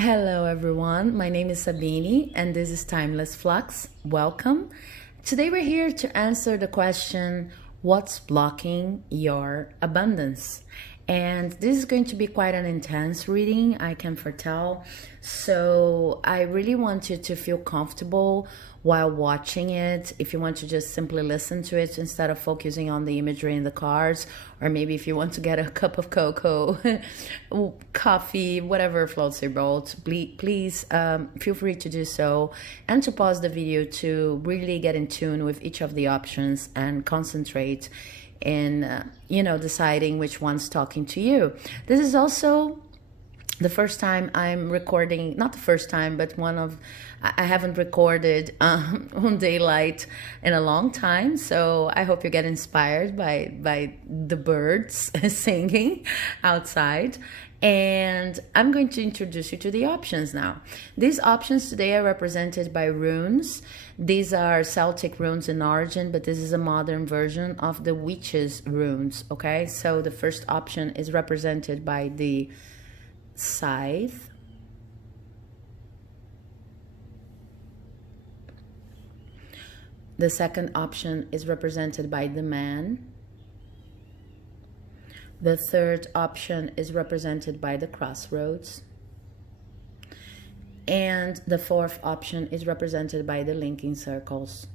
Hello everyone, my name is Sabine and this is Timeless Flux. Welcome. Today we're here to answer the question, what's blocking your abundance? And this is going to be quite an intense reading, I can foretell. So I really want you to feel comfortable while watching it. If you want to just simply listen to it instead of focusing on the imagery in the cards, or maybe if you want to get a cup of cocoa, coffee, whatever floats your boat, please feel free to do so and to pause the video to really get in tune with each of the options and concentrate in deciding which one's talking to you. This is also the first time I'm recording, not the first time, but I haven't recorded on daylight in a long time. So I hope you get inspired by the birds singing outside. And I'm going to introduce you to the options now. These options today are represented by runes. These are Celtic runes in origin, but this is a modern version of the witches' runes, okay? So the first option is represented by the Scythe. The second option is represented by the Man. The third option is represented by the Crossroads. And the fourth option is represented by the linking circles.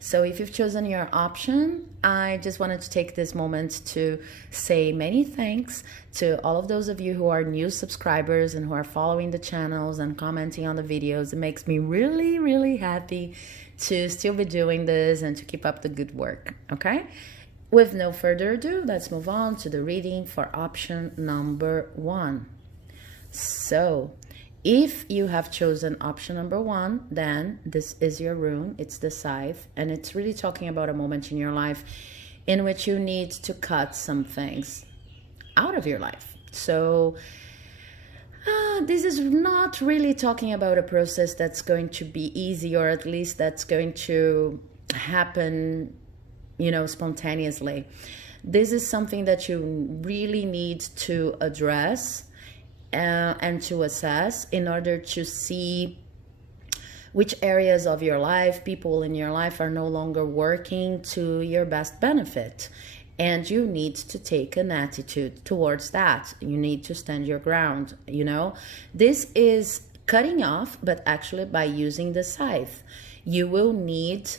So if you've chosen your option, I just wanted to take this moment to say many thanks to all of those of you who are new subscribers and who are following the channels and commenting on the videos. It makes me really, really happy to still be doing this and to keep up the good work, okay? With no further ado, let's move on to the reading for option number 1. So, if you have chosen option number 1, then this is your rune. It's the Scythe, and it's really talking about a moment in your life in which you need to cut some things out of your life. So, this is not really talking about a process that's going to be easy, or at least that's going to happen spontaneously. This is something that you really need to address and to assess in order to see which areas of your life, people in your life are no longer working to your best benefit. And you need to take an attitude towards that. You need to stand your ground, This is cutting off, but actually by using the Scythe. You will need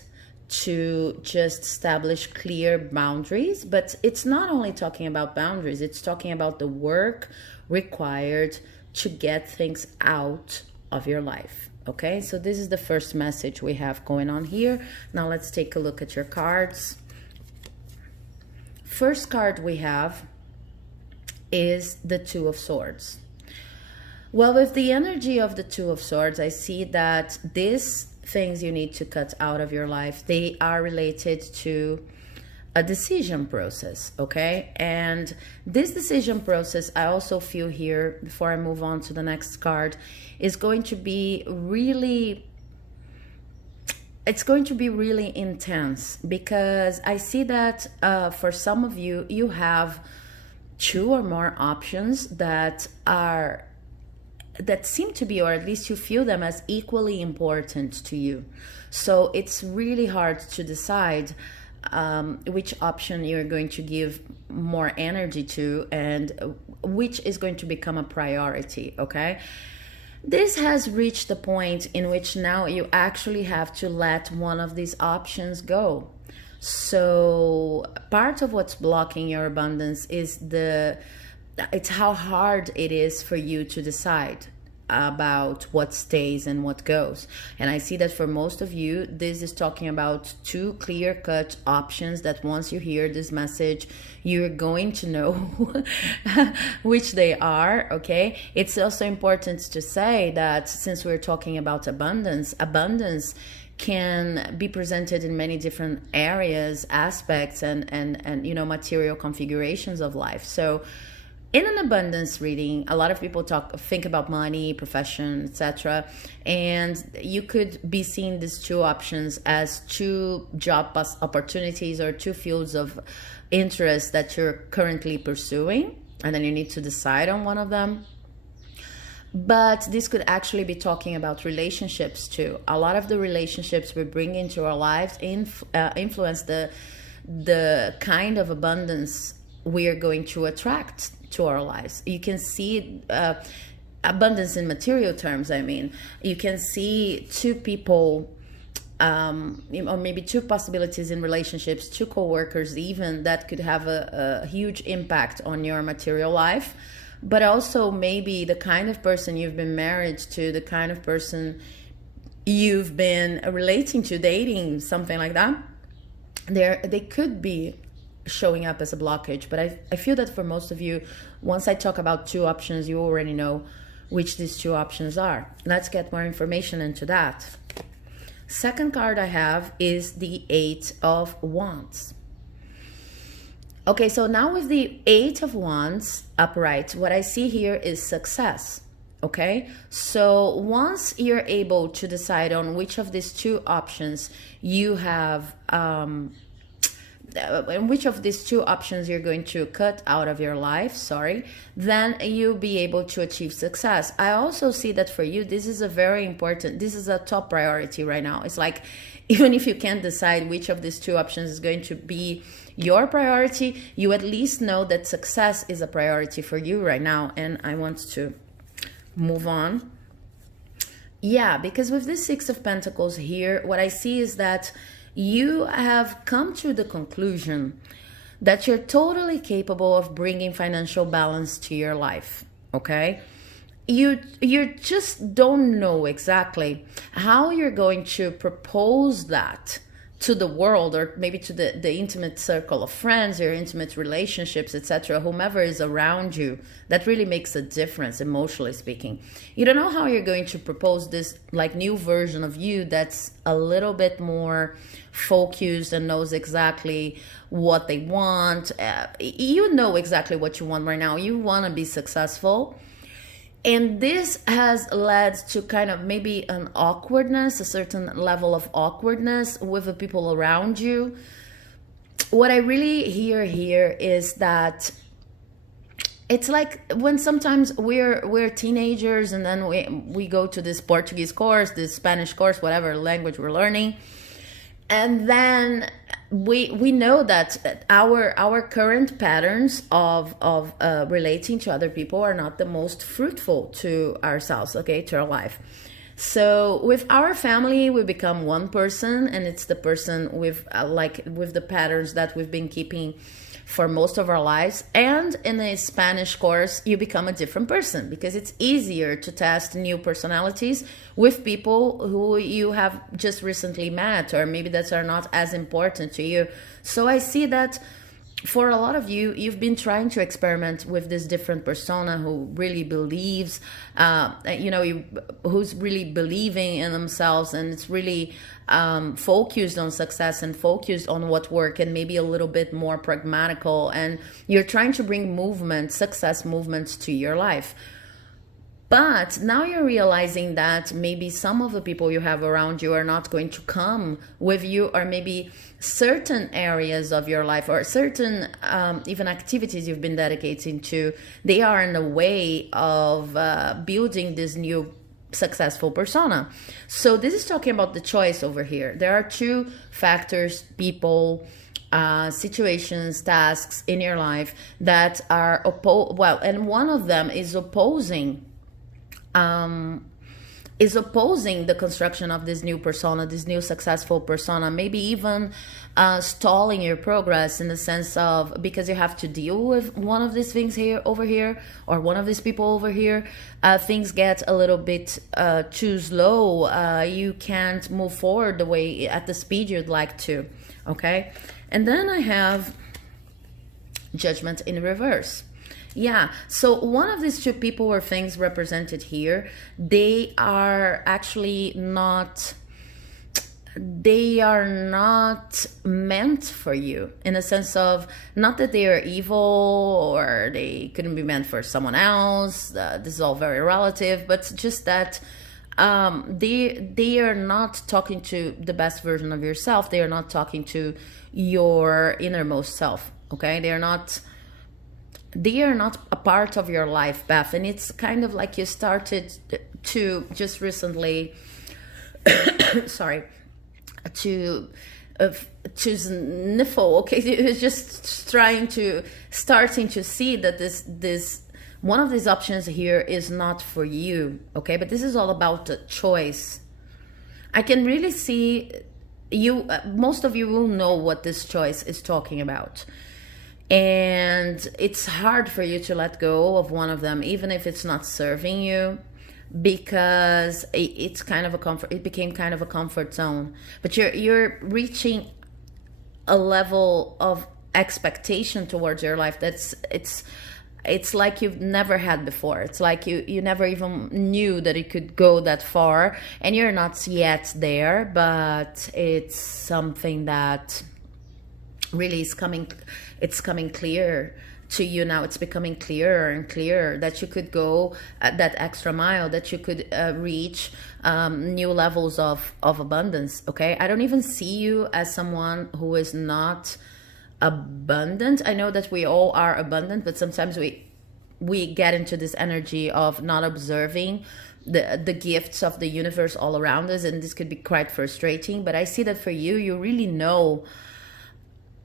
to just establish clear boundaries, but it's not only talking about boundaries, it's talking about the work required to get things out of your life. Okay, so this is the first message we have going on here. Now let's take a look at your cards. First card we have is the Two of Swords. Well, with the energy of the Two of Swords, I see that these things you need to cut out of your life, they are related to a decision process, okay? And this decision process, I also feel here, before I move on to the next card, is going to be really, it's going to be really intense, because I see that for some of you, you have 2 or more options that seem to be, or at least you feel them as equally important to you. So it's really hard to decide which option you're going to give more energy to and which is going to become a priority, okay? This has reached the point in which now you actually have to let one of these options go. So part of what's blocking your abundance is it's how hard it is for you to decide about what stays and what goes. And I see that for most of you, this is talking about 2 clear-cut options that once you hear this message, you're going to know which they are, okay? It's also important to say that since we're talking about abundance can be presented in many different areas, aspects, and material configurations of life. So in an abundance reading, a lot of people think about money, profession, etc. And you could be seeing these 2 options as 2 job opportunities or 2 fields of interest that you're currently pursuing. And then you need to decide on one of them. But this could actually be talking about relationships too. A lot of the relationships we bring into our lives influence the kind of abundance we are going to attract to our lives. You can see abundance in material terms. I mean, you can see two people, or maybe two possibilities in relationships, two co-workers even, that could have a huge impact on your material life. But also maybe the kind of person you've been married to, the kind of person you've been relating to, dating, something like that. They could be showing up as a blockage. But I feel that for most of you, once I talk about two options, you already know which these two options are. Let's get more information into that. Second card I have is the Eight of Wands. Okay, so now with the Eight of Wands upright, what I see here is success. Okay, so once you're able to decide on which of these two options you have, which of these two options you're going to cut out of your life, then you'll be able to achieve success. I also see that for you, this is a top priority right now. It's like, even if you can't decide which of these two options is going to be your priority, you at least know that success is a priority for you right now. And I want to move on. Yeah, because with this Six of Pentacles here, what I see is that you have come to the conclusion that you're totally capable of bringing financial balance to your life, okay? You just don't know exactly how you're going to propose that to the world, or maybe to the intimate circle of friends, your intimate relationships, etc., whomever is around you. That really makes a difference, emotionally speaking. You don't know how you're going to propose this like new version of you that's a little bit more focused and knows exactly what they want. You know exactly what you want right now. You want to be successful. And this has led to kind of maybe an awkwardness, a certain level of awkwardness with the people around you. What I really hear here is that it's like when sometimes we're teenagers and then we go to this Portuguese course, this Spanish course, whatever language we're learning. And then we know that our current patterns of relating to other people are not the most fruitful to ourselves, okay, to our life. So with our family, we become one person, and it's the person with with the patterns that we've been keeping for most of our lives. And in a Spanish course, you become a different person because it's easier to test new personalities with people who you have just recently met, or maybe that are not as important to you. So I see that for a lot of you, you've been trying to experiment with this different persona who really believes, who's really believing in themselves, and it's really focused on success and focused on what works, and maybe a little bit more pragmatical. And you're trying to bring success movements to your life. But now you're realizing that maybe some of the people you have around you are not going to come with you, or maybe certain areas of your life, or certain even activities you've been dedicating to, they are in the way of building this new successful persona. So this is talking about the choice over here. There are two factors, people, situations, tasks in your life that are and one of them is opposing the construction of this new persona, this new successful persona, maybe even stalling your progress, in the sense of, because you have to deal with one of these things over here, or one of these people over here, things get a little bit too slow. You can't move forward at the speed you'd like to, okay? And then I have Judgment in reverse. Yeah, so one of these two people or things represented here, they are actually not meant for you, in the sense of, not that they are evil or they couldn't be meant for someone else. This is all very relative, but just that they are not talking to the best version of yourself. They are not talking to your innermost self, okay? They are not they are not a part of your life path. And it's kind of like you started to just recently, sorry, to sniffle, okay, it's just starting to see that this one of these options here is not for you, okay? But this is all about the choice. I can really see you, most of you will know what this choice is talking about. And it's hard for you to let go of one of them, even if it's not serving you, because it's kind of a comfort, it became kind of a comfort zone. But you're reaching a level of expectation towards your life that's it's like you've never had before. It's like you never even knew that it could go that far, and you're not yet there, but it's something that really is coming, it's coming clear to you now. It's becoming clearer and clearer that you could go that extra mile, that you could reach new levels of abundance, okay? I don't even see you as someone who is not abundant. I know that we all are abundant, but sometimes we get into this energy of not observing the gifts of the universe all around us, and this could be quite frustrating. But I see that for you, you really know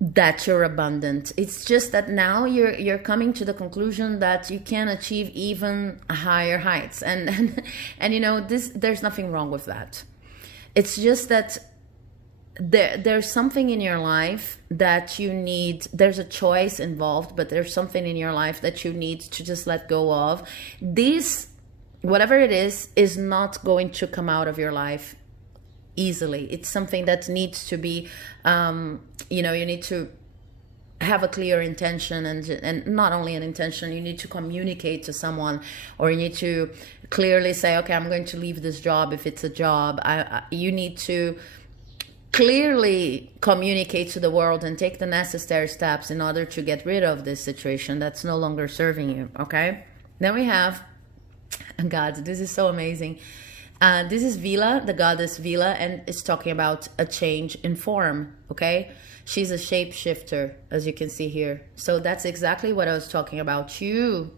that you're abundant. It's just that now you're coming to the conclusion that you can achieve even higher heights, and you know, there's nothing wrong with that. It's just that there's something in your life that you need, there's a choice involved, but there's something in your life that you need to just let go of. This, whatever it is not going to come out of your life easily. It's something that needs to be, you know, you need to have a clear intention, and not only an intention, you need to communicate to someone, or you need to clearly say, okay, I'm going to leave this job if it's a job. You need to clearly communicate to the world and take the necessary steps in order to get rid of this situation that's no longer serving you, okay? Then we have, God, this is so amazing. This is Vila, the goddess Vila, and it's talking about a change in form, okay? She's a shapeshifter, as you can see here. So that's exactly what I was talking about. You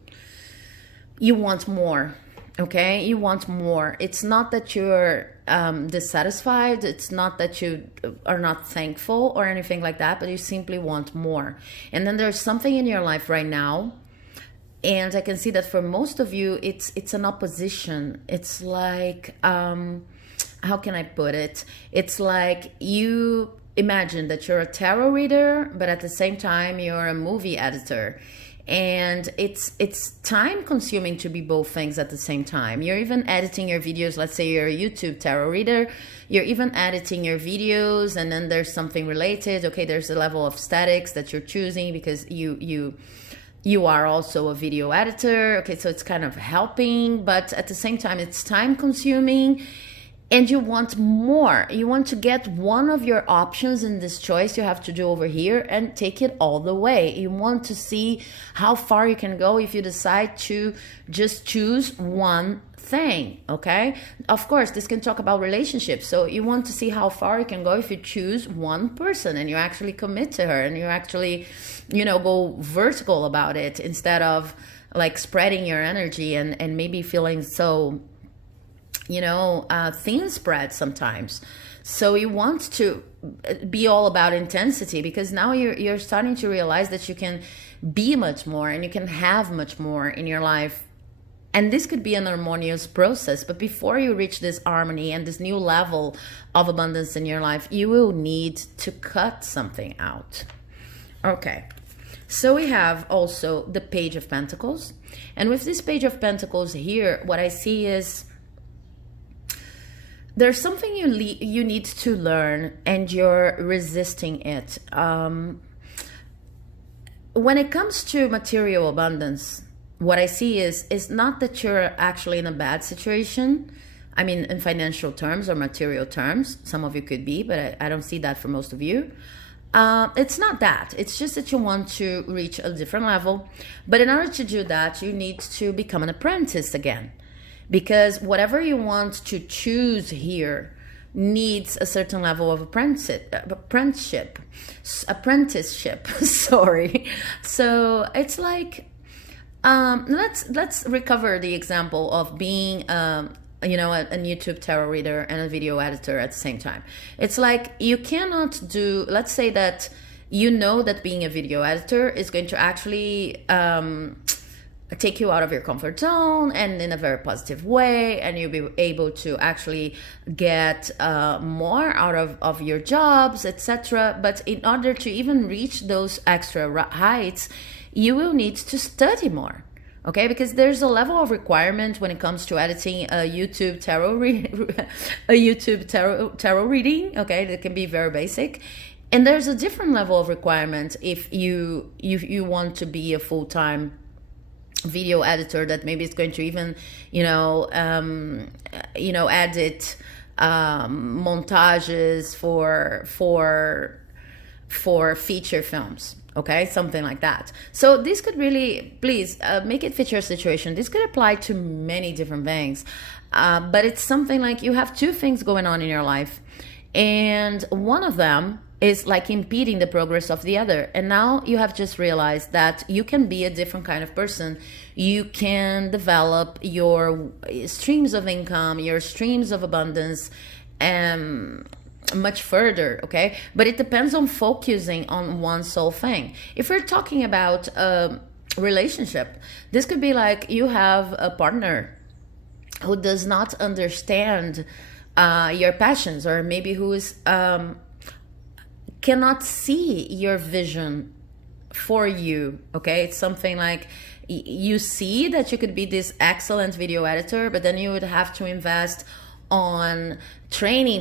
want more, okay? You want more. It's not that you're dissatisfied. It's not that you are not thankful or anything like that, but you simply want more. And then there's something in your life right now, and I can see that for most of you, it's an opposition. It's like, how can I put it? It's like you imagine that you're a tarot reader, but at the same time, you're a movie editor. And it's time consuming to be both things at the same time. You're even editing your videos. Let's say you're a YouTube tarot reader. You're even editing your videos, and then there's something related. Okay, there's a level of aesthetics that you're choosing because you are also a video editor. Okay, so it's kind of helping, but at the same time, it's time consuming. And you want more. You want to get one of your options in this choice you have to do over here and take it all the way. You want to see how far you can go if you decide to just choose one thing, okay? Of course, this can talk about relationships. So you want to see how far you can go if you choose one person and you actually commit to her and you actually, you know, go vertical about it instead of like spreading your energy and maybe feeling so, you know, thin spread sometimes. So you want to be all about intensity, because now you're starting to realize that you can be much more and you can have much more in your life. And this could be an harmonious process, but before you reach this harmony and this new level of abundance in your life, you will need to cut something out. Okay, so we have also the Page of Pentacles. And with this Page of Pentacles here, what I see is there's something you need to learn and you're resisting it. When it comes to material abundance, what I see is not that you're actually in a bad situation. I mean, in financial terms or material terms, some of you could be, but I don't see that for most of you. It's not that. It's just that you want to reach a different level. But in order to do that, you need to become an apprentice again. Because whatever you want to choose here needs a certain level of apprenticeship. Sorry. So it's like Let's recover the example of being you know, a YouTube tarot reader and a video editor at the same time. It's like you cannot do, let's say that you know that being a video editor is going to actually take you out of your comfort zone and in a very positive way, and you'll be able to actually get more out of your jobs, etc. But in order to even reach those extra heights, you will need to study more. Okay, because there's a level of requirement when it comes to editing a YouTube tarot reading. Okay, that can be very basic, and there's a different level of requirement if you want to be a full-time video editor that maybe is going to even edit montages for feature films. Okay, something like that. So this could really, please make it fit your situation. This could apply to many different things, but it's something like you have two things going on in your life, and one of them is like impeding the progress of the other. And now you have just realized that you can be a different kind of person. You can develop your streams of income, your streams of abundance, much further, okay? But it depends on focusing on one sole thing. If we're talking about a relationship, this could be like you have a partner who does not understand your passions, or maybe who is cannot see your vision for you, okay? It's something like you see that you could be this excellent video editor, but then you would have to invest on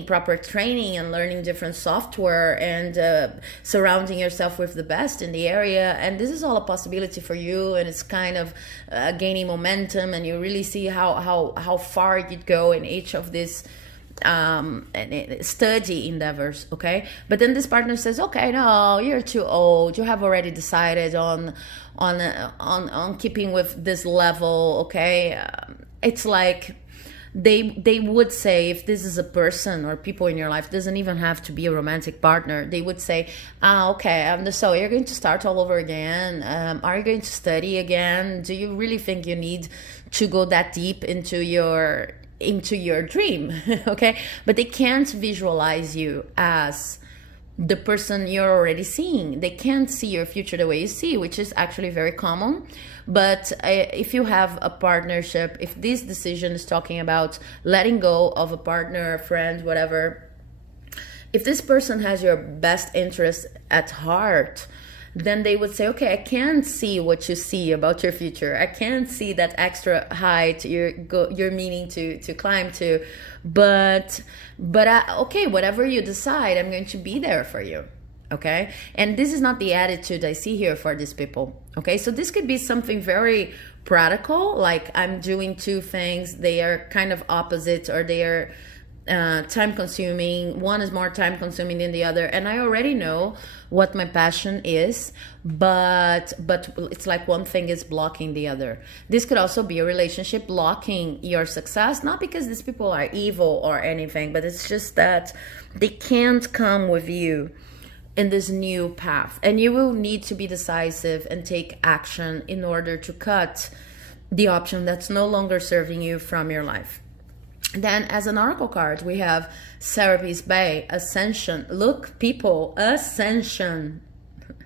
proper training and learning different software and surrounding yourself with the best in the area. And this is all a possibility for you, and it's kind of gaining momentum, and you really see how far you'd go in each of these study endeavors, okay? But then this partner says, okay, no, you're too old, you have already decided on keeping with this level, okay? It's like they would say, if this is a person or people in your life, doesn't even have to be a romantic partner, they would say, okay, so you're going to start all over again, are you going to study again? Do you really think you need to go that deep into your dream? Okay, but they can't visualize you as the person you're already seeing. They can't see your future the way you see, which is actually very common. But if you have a partnership, if this decision is talking about letting go of a partner, a friend, whatever, if this person has your best interest at heart, then they would say, okay, I can see what you see about your future. I can see that extra height you're meaning to climb to, but okay, whatever you decide, I'm going to be there for you. Okay, and this is not the attitude I see here for these people. Okay, so this could be something very practical, like I'm doing two things, they are kind of opposite, or they are time consuming. One is more time consuming than the other, and I already know what my passion is, but it's like one thing is blocking the other. This could also be a relationship blocking your success, not because these people are evil or anything, but it's just that they can't come with you in this new path, and you will need to be decisive and take action in order to cut the option that's no longer serving you from your life. Then as an oracle card, we have Serapis Bay, Ascension. Look, people, Ascension.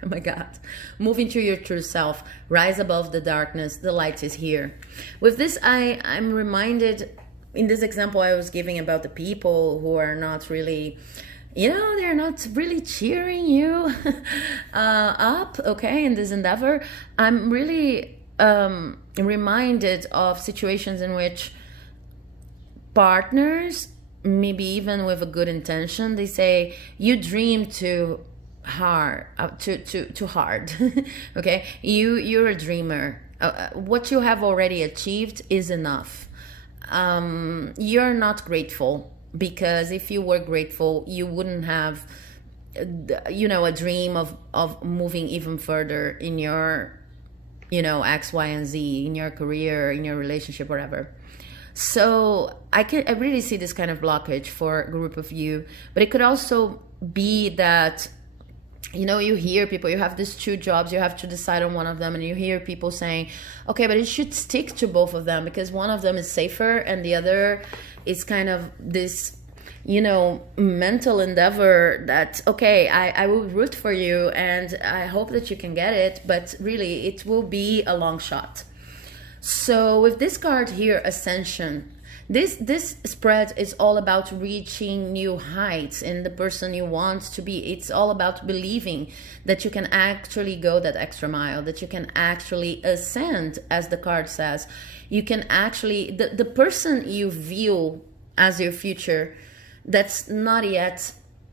Oh my God. Move into your true self. Rise above the darkness. The light is here. With this, I'm reminded, in this example I was giving about the people who are not really, they're not really cheering you up, okay, in this endeavor. I'm really reminded of situations in which partners, maybe even with a good intention, they say, you dream too hard, too hard. Okay, you're a dreamer. What you have already achieved is enough. You're not grateful, because if you were grateful, you wouldn't have a dream of moving even further in your X, Y, and Z, in your career, in your relationship, whatever. So I really see this kind of blockage for a group of you, but it could also be that you know, you hear people, you have these two jobs, you have to decide on one of them, and you hear people saying, okay, but you should stick to both of them because one of them is safer and the other is kind of this, you know, mental endeavor that, okay, I will root for you and I hope that you can get it, but really it will be a long shot. So with this card here, Ascension, this spread is all about reaching new heights in the person you want to be. It's all about believing that you can actually go that extra mile, that you can actually ascend, as the card says. You can actually, the person you view as your future, that's not yet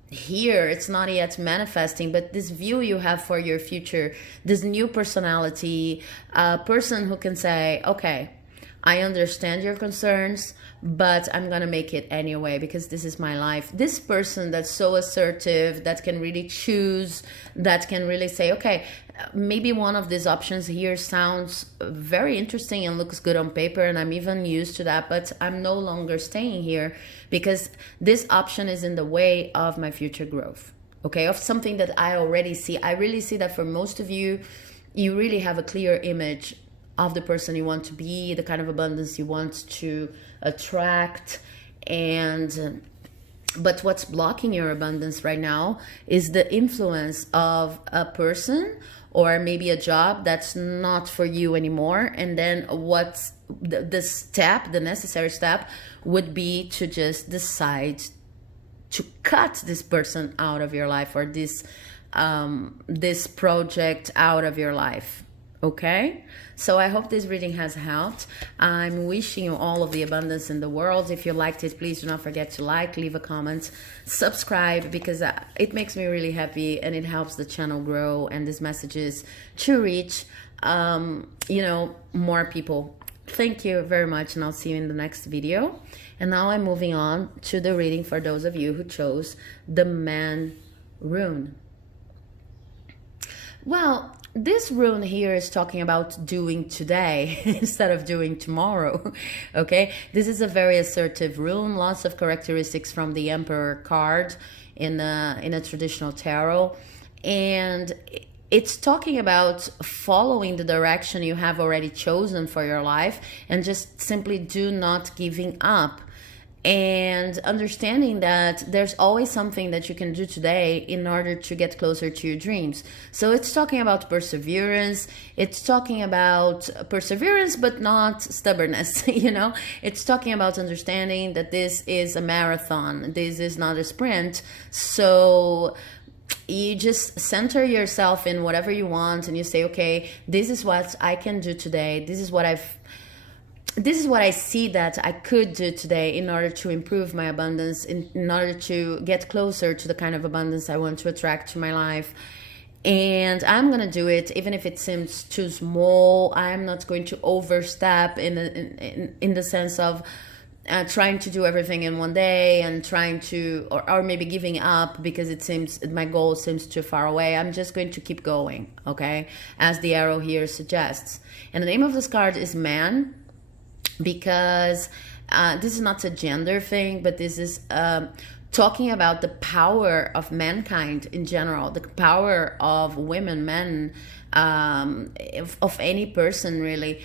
here, it's not yet manifesting, but this view you have for your future, this new personality, a person who can say, okay, I understand your concerns, but I'm gonna make it anyway because this is my life. This person that's so assertive, that can really choose, that can really say, okay, maybe one of these options here sounds very interesting and looks good on paper, and I'm even used to that, but I'm no longer staying here because this option is in the way of my future growth, okay, of something that I already see. I really see that for most of you, you really have a clear image of the person you want to be, the kind of abundance you want to attract. And but what's blocking your abundance right now is the influence of a person or maybe a job that's not for you anymore. And then what's the step, the necessary step would be to just decide to cut this person out of your life, or this this project out of your life. Okay, so I hope this reading has helped. I'm wishing you all of the abundance in the world. If you liked it, please do not forget to like, leave a comment, subscribe, because it makes me really happy and it helps the channel grow and these messages to reach, you know, more people. Thank you very much, and I'll see you in the next video. And now I'm moving on to the reading for those of you who chose the Man Rune. Well, this rune here is talking about doing today instead of doing tomorrow, okay? This is a very assertive rune, lots of characteristics from the Emperor card in a traditional tarot. And it's talking about following the direction you have already chosen for your life and just simply do not giving up. And understanding that there's always something that you can do today in order to get closer to your dreams. So it's talking about perseverance. It's talking about perseverance, but not stubbornness, you know? It's talking about understanding that this is a marathon. This is not a sprint. So you just center yourself in whatever you want and you say, okay, this is what I can do today. This is what I see that I could do today in order to improve my abundance, in order to get closer to the kind of abundance I want to attract to my life. And I'm going to do it, even if it seems too small. I'm not going to overstep in the sense of trying to do everything in one day and trying to, or maybe giving up because it seems my goal seems too far away. I'm just going to keep going, okay, as the arrow here suggests. And the name of this card is Man, because this is not a gender thing, but this is talking about the power of mankind in general, the power of women, men, of any person really,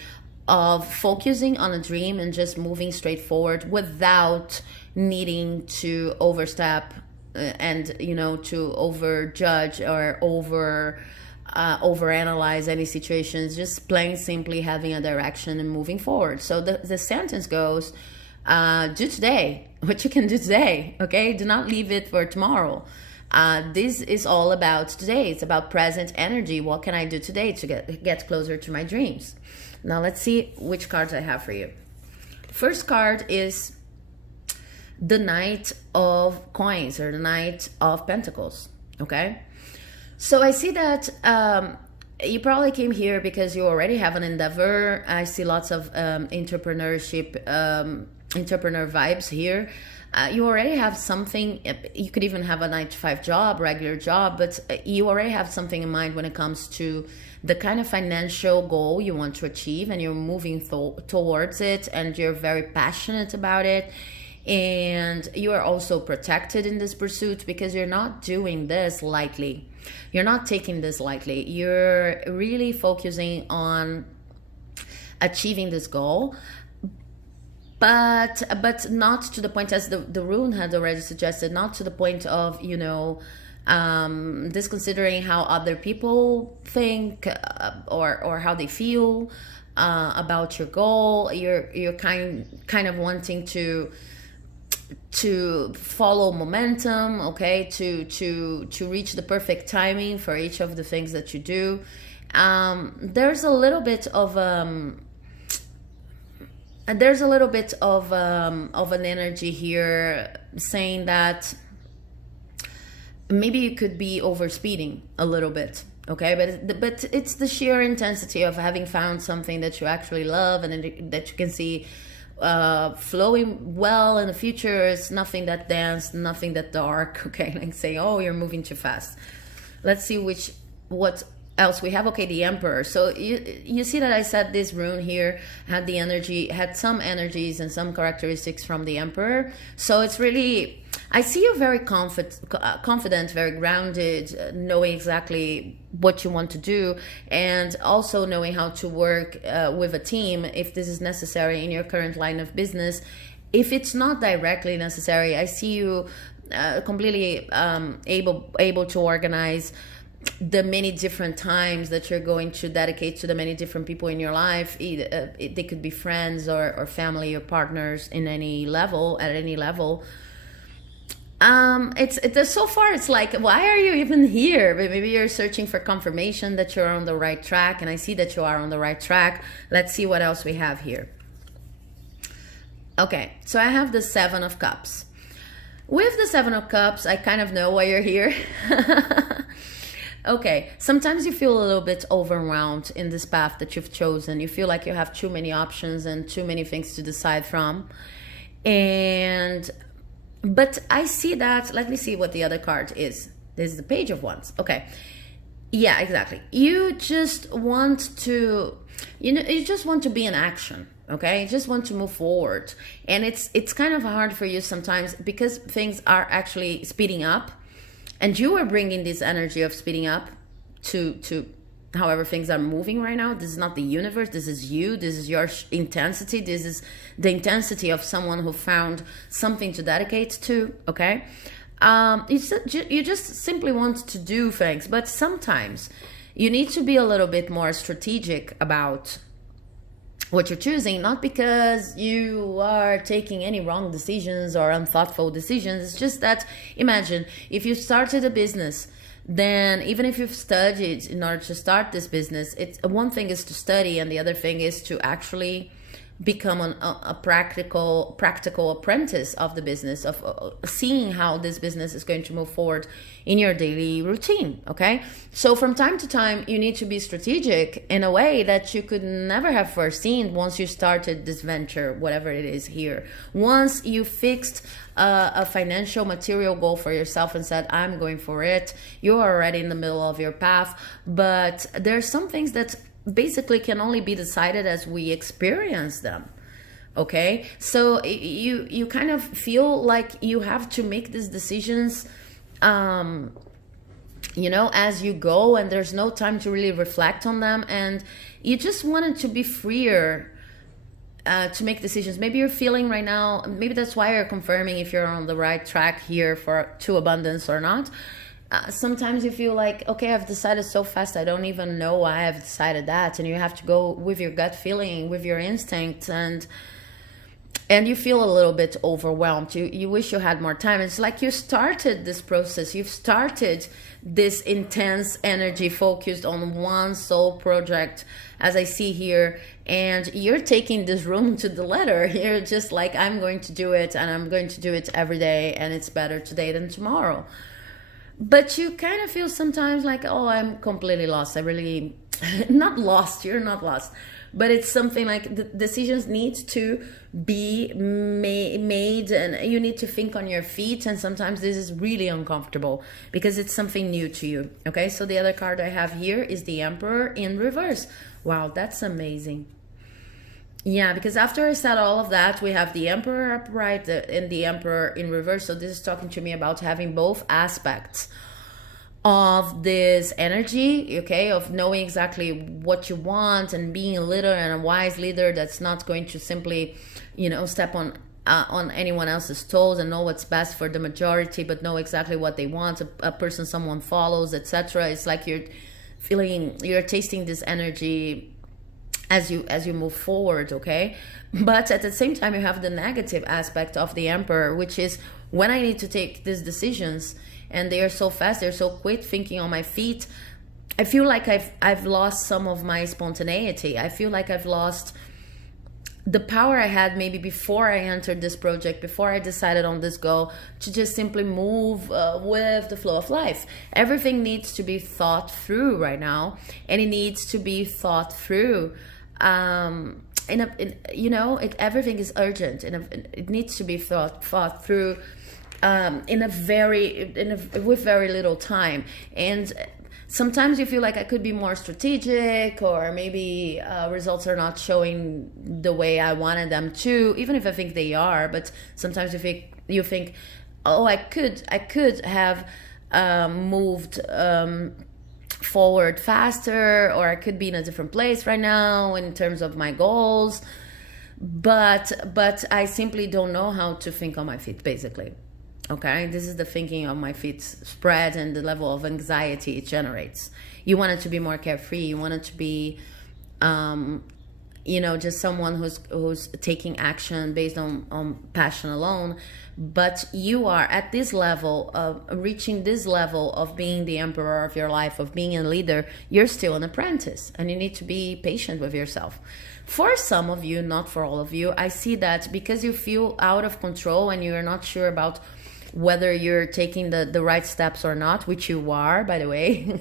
of focusing on a dream and just moving straight forward without needing to overstep and, you know, to overjudge or overanalyze any situations, just plain simply having a direction and moving forward. So the sentence goes, do today what you can do today, okay? Do not leave it for tomorrow. This is all about today. It's about present energy. What can I do today to get closer to my dreams? Now let's see which cards I have for you. First card is the Knight of Coins, or the Knight of Pentacles, okay? So I see that you probably came here because you already have an endeavor. I see lots of entrepreneurship, entrepreneur vibes here. You already have something. You could even have a 9-to-5 job, regular job, but you already have something in mind when it comes to the kind of financial goal you want to achieve, and you're moving towards it, and you're very passionate about it. And you are also protected in this pursuit because you're not doing this lightly. You're not taking this lightly. You're really focusing on achieving this goal, but not to the point, as the rune had already suggested, not to the point of, you know, disconsidering how other people think, or how they feel about your goal. You're kind of wanting to follow momentum, okay, to reach the perfect timing for each of the things that you do. There's a little bit of an energy here saying that maybe you could be overspeeding a little bit, okay? But it's the sheer intensity of having found something that you actually love and that you can see flowing well in the future. It's nothing that dense, nothing that dark, okay? Like say, oh, you're moving too fast. Let's see what else we have. Okay, the Emperor. So you see that I said this rune here had some energies and some characteristics from the Emperor. So it's really, I see you very confident, very grounded, knowing exactly what you want to do, and also knowing how to work with a team if this is necessary in your current line of business. If it's not directly necessary, I see you completely able to organize the many different times that you're going to dedicate to the many different people in your life. They could be friends or family or partners at any level. It's so far it's like, why are you even here? Maybe you're searching for confirmation that you're on the right track, and I see that you are on the right track. Let's see what else we have here. Okay, so I have the Seven of Cups. With the Seven of Cups, I kind of know why you're here. Okay, sometimes you feel a little bit overwhelmed in this path that you've chosen. You feel like you have too many options and too many things to decide from. But I see that, let me see what the other card is. This is the Page of Wands. Okay, yeah, exactly. You just want to, you just want to be in action. Okay, you just want to move forward. And it's kind of hard for you sometimes because things are actually speeding up. And you are bringing this energy of speeding up to however things are moving right now. This is not the universe. This is you. This is your intensity. This is the intensity of someone who found something to dedicate to, okay? You just simply want to do things. But sometimes you need to be a little bit more strategic about what you're choosing, not because you are taking any wrong decisions or unthoughtful decisions. It's just that, imagine if you started a business, then even if you've studied in order to start this business, it's one thing is to study and the other thing is to actually become a practical apprentice of the business, of seeing how this business is going to move forward in your daily routine, okay? So from time to time, you need to be strategic in a way that you could never have foreseen once you started this venture, whatever it is here. Once you fixed a financial material goal for yourself and said, I'm going for it, you're already in the middle of your path. But there's some things that basically can only be decided as we experience them, okay? So you kind of feel like you have to make these decisions you know, as you go, and there's no time to really reflect on them, and you just wanted to be freer to make decisions. Maybe you're feeling right now, maybe that's why you're confirming if you're on the right track here to abundance or not. Sometimes you feel like, okay, I've decided so fast, I don't even know why I've decided that. And you have to go with your gut feeling, with your instinct, and you feel a little bit overwhelmed. You wish you had more time. It's like you started this process. You've started this intense energy focused on one sole project, as I see here, and you're taking this room to the letter. You're just like, I'm going to do it, and I'm going to do it every day, and it's better today than tomorrow. But you kind of feel sometimes like, oh, I'm completely lost. I really, not lost, you're not lost. But it's something like the decisions need to be made, and you need to think on your feet. And sometimes this is really uncomfortable because it's something new to you. Okay, so the other card I have here is the Emperor in reverse. Wow, that's amazing. Yeah, because after I said all of that, we have the Emperor upright and the Emperor in reverse. So this is talking to me about having both aspects of this energy, okay, of knowing exactly what you want and being a leader and a wise leader that's not going to simply, you know, step on anyone else's toes and know what's best for the majority, but know exactly what they want, a person someone follows, etc. It's like you're tasting this energy as you move forward, okay? But at the same time, you have the negative aspect of the Emperor, which is when I need to take these decisions and they are so fast, they're so quick, thinking on my feet, I feel like I've lost some of my spontaneity. I feel like I've lost the power I had maybe before I entered this project, before I decided on this goal, to just simply move with the flow of life. Everything needs to be thought through right now, and it needs to be thought through. Everything is urgent, and it needs to be thought through with very little time. And sometimes you feel like I could be more strategic, or maybe results are not showing the way I wanted them to, even if I think they are. But sometimes you think, oh, I could have moved forward faster, or I could be in a different place right now in terms of my goals. But I simply don't know how to think on my feet, basically. Okay, this is the thinking on my feet spread and the level of anxiety it generates. You want it to be more carefree. You want it to be, just someone who's taking action based on passion alone. But you are at this level of reaching this level of being the emperor of your life, of being a leader. You're still an apprentice, and you need to be patient with yourself. For some of you, not for all of you, I see that because you feel out of control and you're not sure about whether you're taking the right steps or not, which you are, by the way,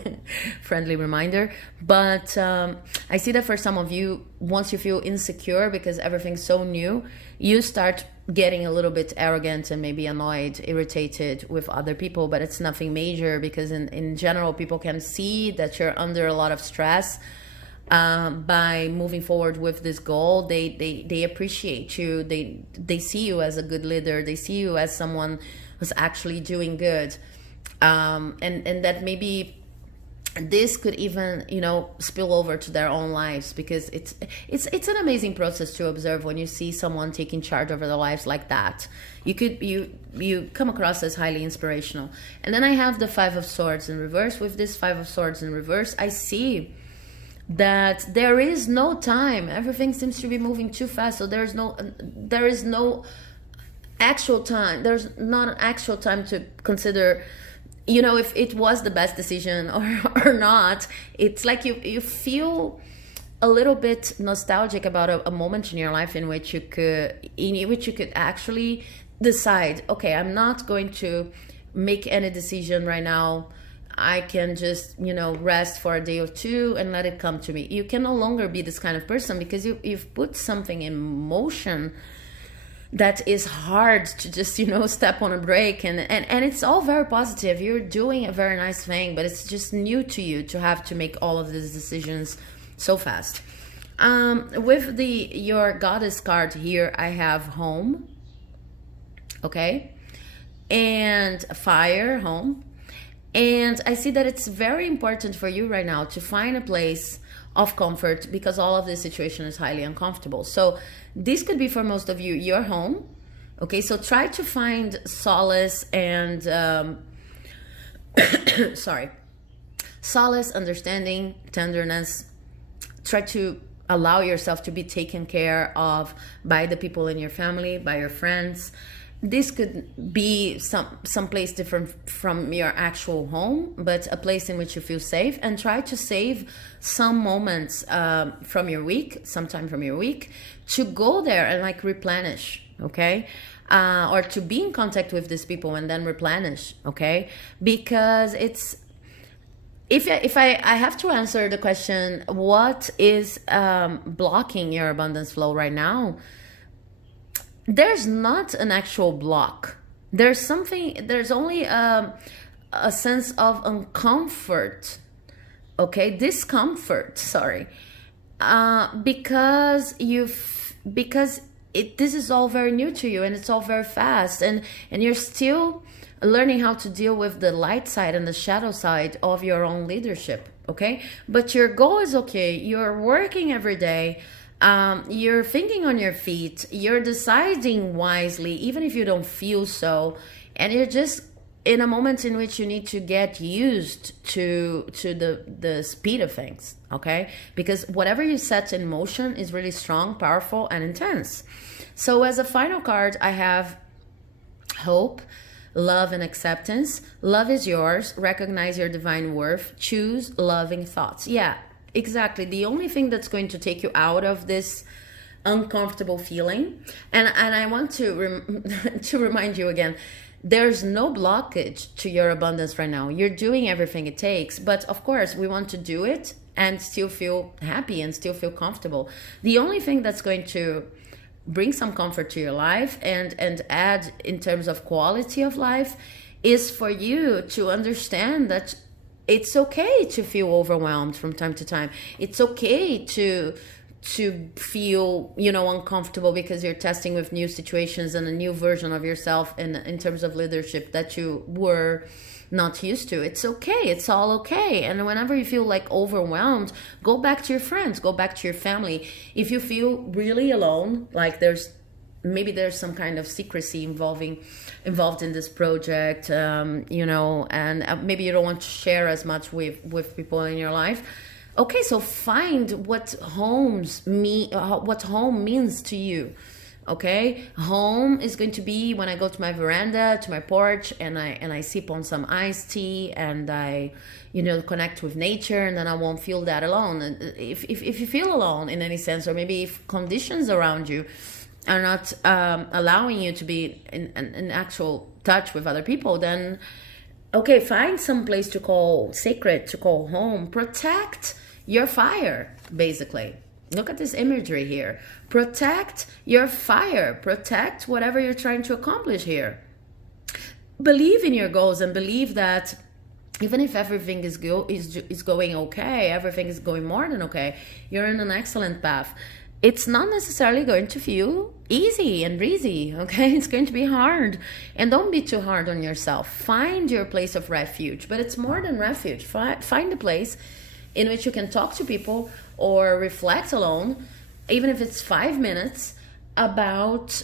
friendly reminder. But I see that for some of you, once you feel insecure because everything's so new, you start getting a little bit arrogant and maybe annoyed, irritated with other people. But it's nothing major, because in general, people can see that you're under a lot of stress. By moving forward with this goal, they appreciate you. They see you as a good leader. They see you as someone who's actually doing good, and that maybe this could even spill over to their own lives, because it's an amazing process to observe when you see someone taking charge over their lives like that. You come across as highly inspirational. And then I have the Five of Swords in reverse. With this Five of Swords in reverse, I see that there is no time. Everything seems to be moving too fast, so there is no actual time. There's not an actual time to consider if it was the best decision or not. It's like you feel a little bit nostalgic about a moment in your life in which you could actually decide, okay, I'm not going to make any decision right now. I can just, rest for a day or two and let it come to me. You can no longer be this kind of person, because you've put something in motion that is hard to just, step on a brake. And it's all very positive. You're doing a very nice thing, but it's just new to you to have to make all of these decisions so fast. With your goddess card here, I have home, okay, and fire, home. And I see that it's very important for you right now to find a place of comfort, because all of this situation is highly uncomfortable. So this could be, for most of you, your home. Okay, so try to find solace and solace, understanding, tenderness. Try to allow yourself to be taken care of by the people in your family, by your friends. This could be some place different from your actual home, but a place in which you feel safe. And try to save some moments from your week, sometime from your week, to go there and replenish, okay? Or to be in contact with these people and then replenish, okay? Because it's, if I have to answer the question, what is blocking your abundance flow right now? There's not an actual block. There's only a sense of discomfort, sorry. Because this is all very new to you, and it's all very fast, and you're still learning how to deal with the light side and the shadow side of your own leadership. Okay, but your goal is okay. You're working every day. You're thinking on your feet. You're deciding wisely, even if you don't feel so, and you're just in a moment in which you need to get used to the speed of things. Okay, because whatever you set in motion is really strong, powerful, and intense. So as a final card, I have hope, love, and acceptance. Love is yours. Recognize your divine worth. Choose loving thoughts. Yeah, exactly. The only thing that's going to take you out of this uncomfortable feeling, and I want to to remind you again, there's no blockage to your abundance right now. You're doing everything it takes, but of course we want to do it and still feel happy and still feel comfortable. The only thing that's going to bring some comfort to your life and add in terms of quality of life is for you to understand that it's okay to feel overwhelmed from time to time. It's okay to feel, you know, uncomfortable because you're testing with new situations and a new version of yourself in terms of leadership that you were not used to. It's okay. It's all okay. And whenever you feel like overwhelmed, go back to your friends, go back to your family. If you feel really alone, like maybe there's some kind of secrecy involved in this project, you know, and maybe you don't want to share as much with people in your life. Okay, so find what home means to you. Okay, home is going to be when I go to my veranda, to my porch, and I sip on some iced tea, and I, you know, connect with nature, and then I won't feel that alone. And if you feel alone in any sense, or maybe if conditions around you are not allowing you to be in actual touch with other people, then okay, find some place to call sacred, to call home. Protect your fire, basically. Look at this imagery here. Protect your fire. Protect whatever you're trying to accomplish here. Believe in your goals and believe that even if everything is going okay, everything is going more than okay, you're in an excellent path. It's not necessarily going to feel easy and breezy, okay? It's going to be hard. And don't be too hard on yourself. Find your place of refuge. But it's more than refuge. Find a place in which you can talk to people or reflect alone, even if it's 5 minutes, about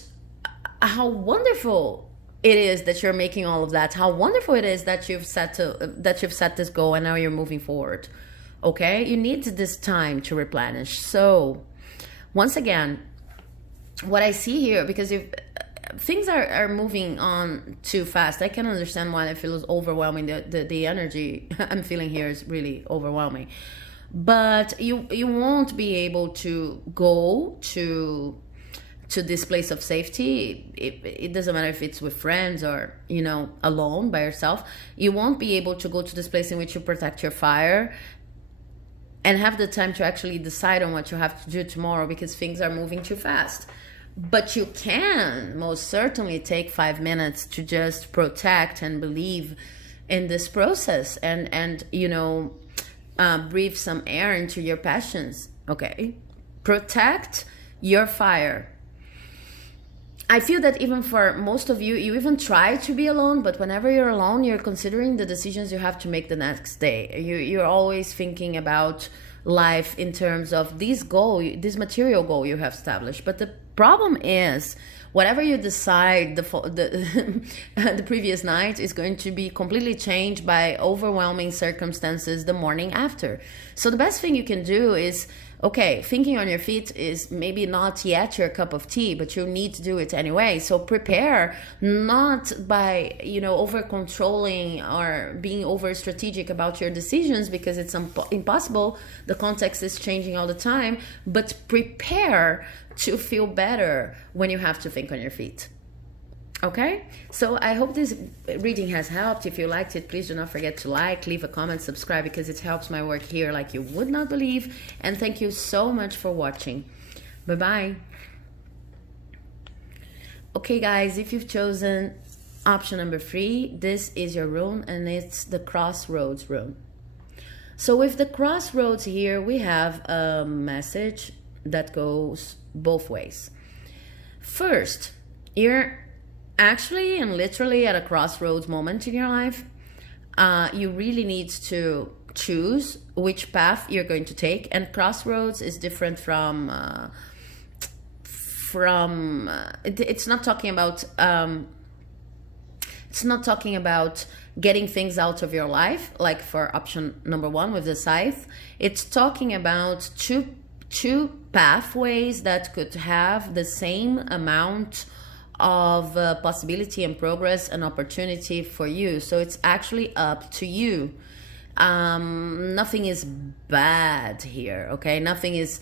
how wonderful it is that you're making all of that, how wonderful it is that you've set this goal and now you're moving forward. Okay? You need this time to replenish. So once again, what I see here, because if things are moving on too fast, I can understand why it feels overwhelming. The energy I'm feeling here is really overwhelming. But you won't be able to go to this place of safety. It doesn't matter if it's with friends or, you know, alone by yourself. You won't be able to go to this place in which you protect your fire and have the time to actually decide on what you have to do tomorrow because things are moving too fast. But you can most certainly take 5 minutes to just protect and believe in this process and you know, breathe some air into your passions. Okay, protect your fire. I feel that even for most of you, you even try to be alone, but whenever you're alone, you're considering the decisions you have to make the next day. You're always thinking about life in terms of this material goal you have established. But the problem is, whatever you decide the previous night is going to be completely changed by overwhelming circumstances the morning after. So the best thing you can do is, okay, thinking on your feet is maybe not yet your cup of tea, but you need to do it anyway. So prepare, not by, you know, over controlling or being over strategic about your decisions because it's impossible. The context is changing all the time, but prepare to feel better when you have to think on your feet. Okay, so I hope this reading has helped. If you liked it, please do not forget to like, leave a comment, subscribe, because it helps my work here like you would not believe. And thank you so much for watching. Bye-bye. Okay, guys, if you've chosen option number 3, this is your rune, and it's the Crossroads rune. So with the Crossroads here, we have a message that goes both ways. First, you're actually and literally at a crossroads moment in your life. You really need to choose which path you're going to take, and crossroads is different from it's not talking about getting things out of your life, like for option number 1 with the scythe. It's talking about two pathways that could have the same amount of possibility and progress and opportunity for you. So it's actually up to you. Nothing is bad here, okay? Nothing is,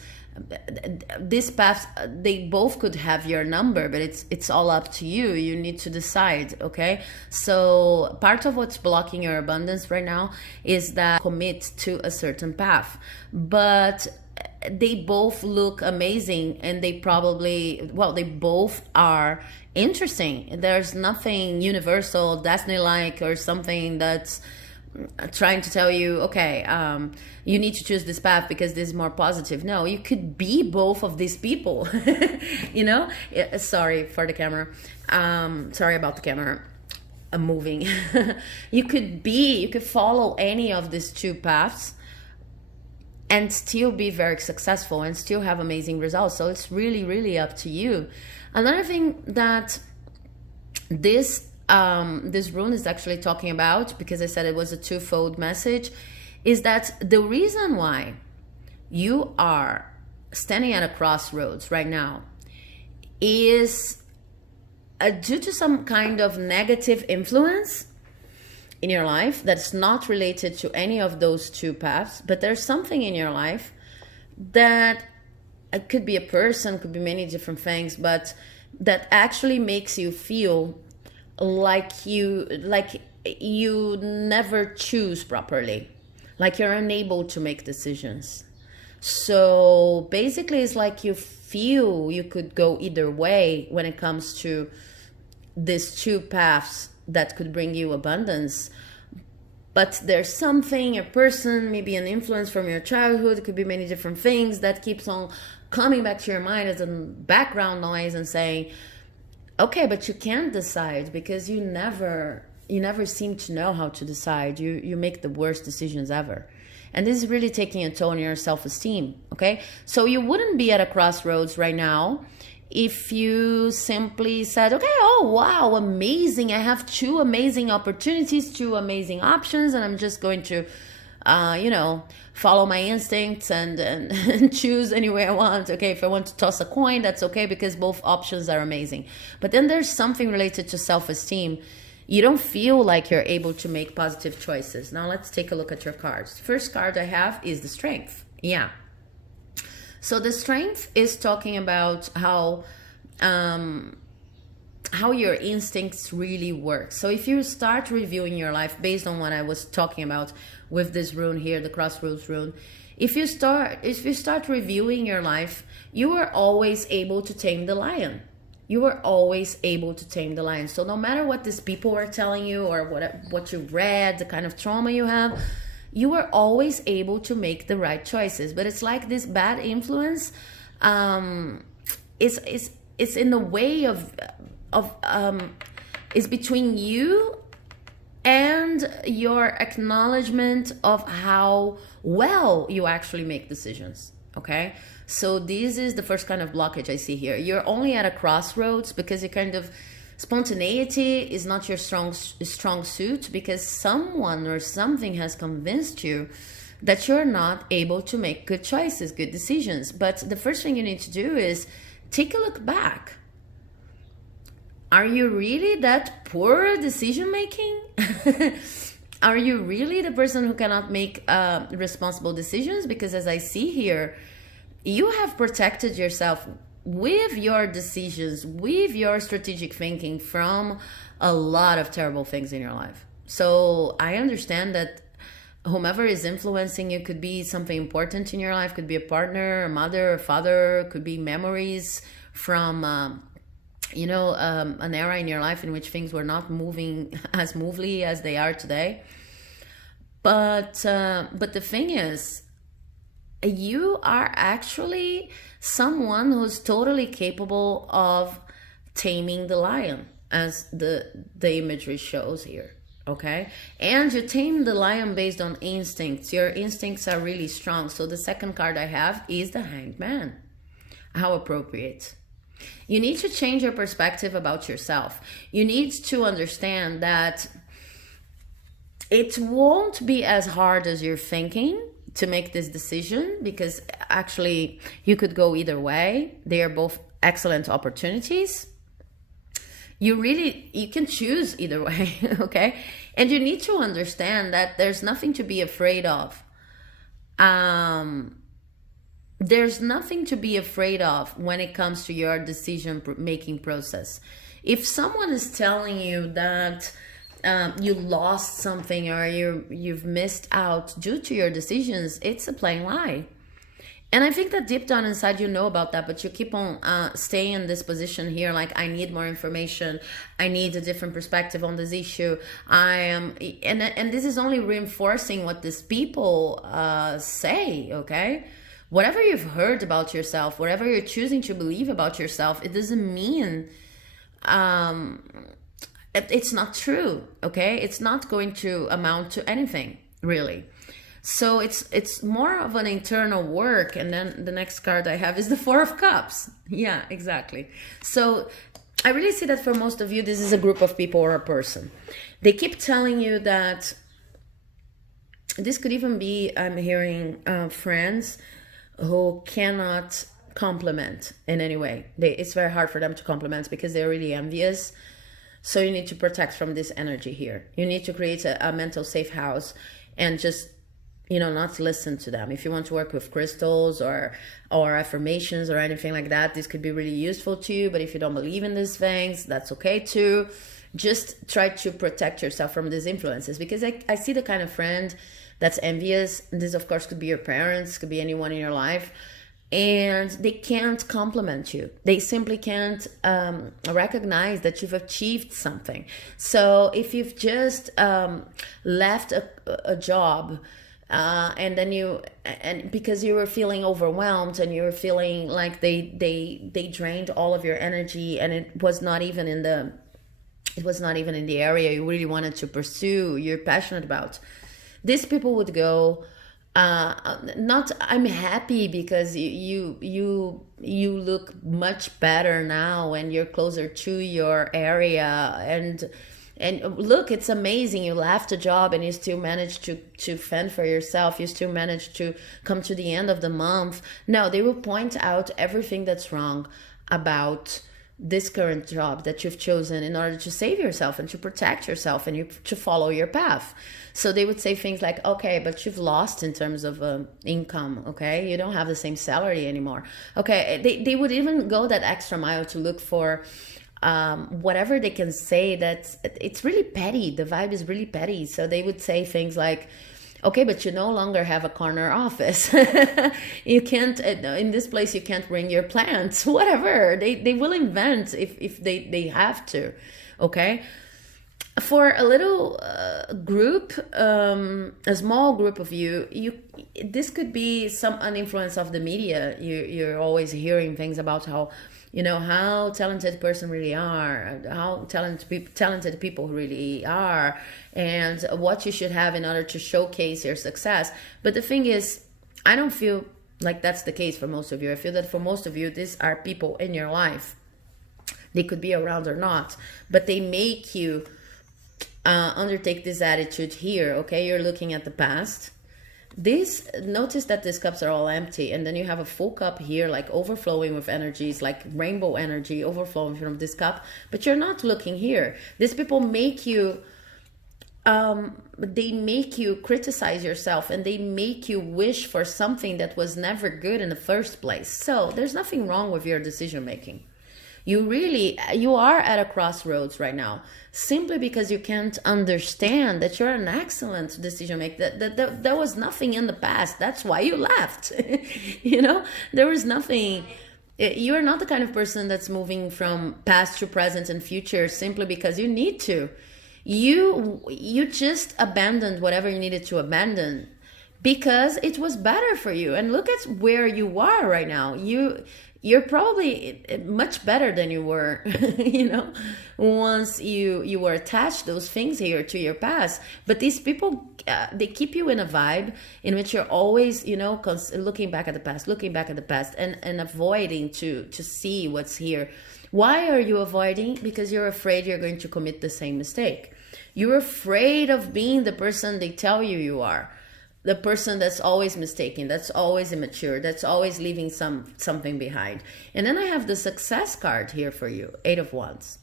this path, they both could have your number, but it's all up to you. You need to decide, okay? So part of what's blocking your abundance right now is that commit to a certain path, but they both look amazing, and they probably, well, they both are interesting. There's nothing universal, destiny-like, or something that's trying to tell you, okay, you need to choose this path because this is more positive. No, you could be both of these people. You know, sorry for the camera. Sorry about the camera. I'm moving. You could follow any of these two paths and still be very successful and still have amazing results. So it's really, really up to you. Another thing that this rune is actually talking about, because I said it was a twofold message, is that the reason why you are standing at a crossroads right now is due to some kind of negative influence in your life that's not related to any of those two paths, but there's something in your life that it could be a person, could be many different things, but that actually makes you feel like you never choose properly, like you're unable to make decisions. So basically it's like you feel you could go either way when it comes to these two paths that could bring you abundance. But there's something, a person, maybe an influence from your childhood, it could be many different things that keeps on coming back to your mind as a background noise and saying, okay, but you can't decide because you never seem to know how to decide. You make the worst decisions ever. And this is really taking a toll on your self-esteem, okay? So you wouldn't be at a crossroads right now if you simply said, okay, oh, wow, amazing. I have two amazing opportunities, two amazing options, and I'm just going to, follow my instincts and choose any way I want. Okay, if I want to toss a coin, that's okay, because both options are amazing. But then there's something related to self-esteem. You don't feel like you're able to make positive choices. Now let's take a look at your cards. First card I have is the Strength. Yeah. So the Strength is talking about how your instincts really work. So if you start reviewing your life based on what I was talking about with this rune here, the Crossroads rune, if you start reviewing your life, you are always able to tame the lion. You are always able to tame the lion. So no matter what these people are telling you or what you read, the kind of trauma you have, you are always able to make the right choices. But it's like this bad influence is in the way of is between you and your acknowledgement of how well you actually make decisions. Okay, so this is the first kind of blockage I see here. You're only at a crossroads because you kind of spontaneity is not your strong suit, because someone or something has convinced you that you're not able to make good choices, good decisions. But the first thing you need to do is take a look back. Are you really that poor decision making? Are you really the person who cannot make responsible decisions? Because as I see here, you have protected yourself with your decisions, with your strategic thinking from a lot of terrible things in your life. So I understand that whomever is influencing you could be something important in your life, could be a partner, a mother, a father, could be memories from an era in your life in which things were not moving as smoothly as they are today. But the thing is, you are actually someone who's totally capable of taming the lion. as the imagery shows here. Okay, and you tame the lion based on instincts. Your instincts are really strong. So the second card I have is the Hanged Man. How appropriate. You need to change your perspective about yourself. You need to understand that it won't be as hard as you're thinking to make this decision, because actually you could go either way. They are both excellent opportunities. You can choose either way, okay? And you need to understand that there's nothing to be afraid of. There's nothing to be afraid of when it comes to your decision-making process. If someone is telling you that you lost something or you've missed out due to your decisions, it's a plain lie. And I think that deep down inside you know about that, but you keep on staying in this position here, like, I need more information, I need a different perspective on this issue. And this is only reinforcing what these people say, okay? Whatever you've heard about yourself, whatever you're choosing to believe about yourself, it doesn't mean it's not true, okay? It's not going to amount to anything, really. So it's more of an internal work. And then the next card I have is the Four of Cups. Yeah, exactly. So I really see that for most of you, this is a group of people or a person. They keep telling you that this could even be, I'm hearing friends who cannot compliment in any way. It's very hard for them to compliment because they're really envious. So you need to protect from this energy here. You need to create a mental safe house and just, not listen to them. If you want to work with crystals or affirmations or anything like that, this could be really useful to you. But if you don't believe in these things, that's okay too. Just try to protect yourself from these influences, because I see the kind of friend that's envious. This, of course, could be your parents, could be anyone in your life. And they can't compliment you. They simply can't recognize that you've achieved something. So if you've just left a job, and then because you were feeling overwhelmed and you were feeling like they drained all of your energy, and it was not even in the area you really wanted to pursue, you're passionate about, these people would go, not I'm happy because you look much better now and you're closer to your area, and look, it's amazing, you left a job and you still managed to fend for yourself, you still managed to come to the end of the month. No, they will point out everything that's wrong about this current job that you've chosen in order to save yourself and to protect yourself and to follow your path. So they would say things like, okay, but you've lost in terms of income, okay? You don't have the same salary anymore. Okay, they would even go that extra mile to look for whatever they can say that it's really petty. The vibe is really petty. So they would say things like, okay, but you no longer have a corner office. You can't, in this place, you can't bring your plants, whatever. They will invent if they have to, okay? For a little group, a small group of you, this could be an influence of the media. You're always hearing things about how talented person really are, how talented people really are, and what you should have in order to showcase your success. But the thing is, I don't feel like that's the case for most of you. I feel that for most of you, these are people in your life. They could be around or not, but they make you undertake this attitude here, okay? You're looking at the past. Notice that these cups are all empty, and then you have a full cup here, like overflowing with energies, like rainbow energy overflowing from this cup, but you're not looking here. These people make you criticize yourself, and they make you wish for something that was never good in the first place. So there's nothing wrong with your decision making. You are at a crossroads right now, simply because you can't understand that you're an excellent decision maker. That there was nothing in the past. That's why you left. There was nothing. You're not the kind of person that's moving from past to present and future simply because you need to. You just abandoned whatever you needed to abandon because it was better for you. And look at where you are right now. You're probably much better than you were, you know, once you were attached those things here to your past. But these people, they keep you in a vibe in which you're always, you know, looking back at the past, and avoiding to see what's here. Why are you avoiding? Because you're afraid you're going to commit the same mistake. You're afraid of being the person they tell you are. The person that's always mistaken, that's always immature, that's always leaving something behind. And then I have the success card here for you, 8 of Wands.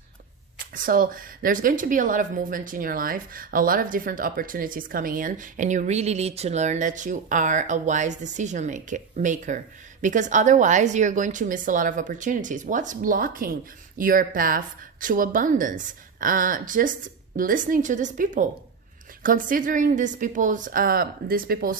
So there's going to be a lot of movement in your life, a lot of different opportunities coming in, and you really need to learn that you are a wise decision maker, because otherwise you're going to miss a lot of opportunities. What's blocking your path to abundance? Just listening to these people. Considering these people's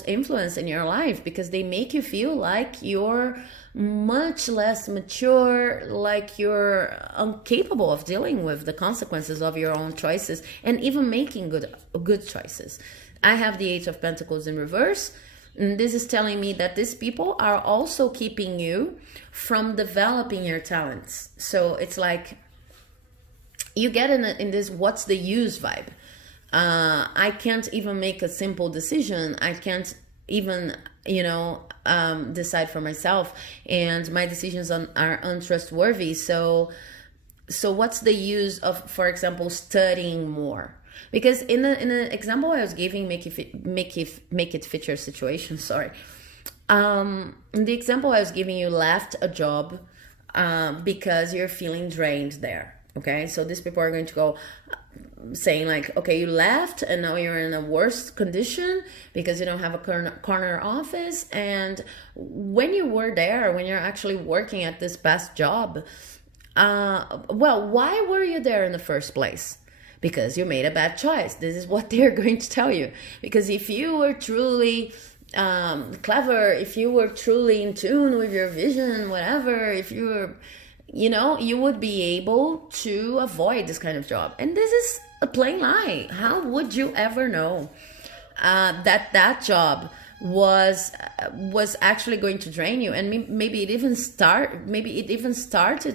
influence in your life, because they make you feel like you're much less mature, like you're incapable of dealing with the consequences of your own choices and even making good choices. I have the 8 of Pentacles in reverse. And this is telling me that these people are also keeping you from developing your talents. So it's like you get in this what's the use vibe. I can't even make a simple decision. I can't even, you know, decide for myself, and my decisions are untrustworthy. So what's the use of, for example, studying more? Because in the example I was giving, make it fit your situation. Sorry. In the example I was giving, you left a job because you're feeling drained there. Okay, so these people are going to go saying like, okay, you left and now you're in a worse condition because you don't have a corner office. And when you were there, when you're actually working at this past job, well, why were you there in the first place? Because you made a bad choice. This is what they're going to tell you. Because if you were truly clever, if you were truly in tune with your vision, whatever, if you were, you know, you would be able to avoid this kind of job. And this is a plain lie. How would you ever know that job was actually going to drain you? And maybe it even started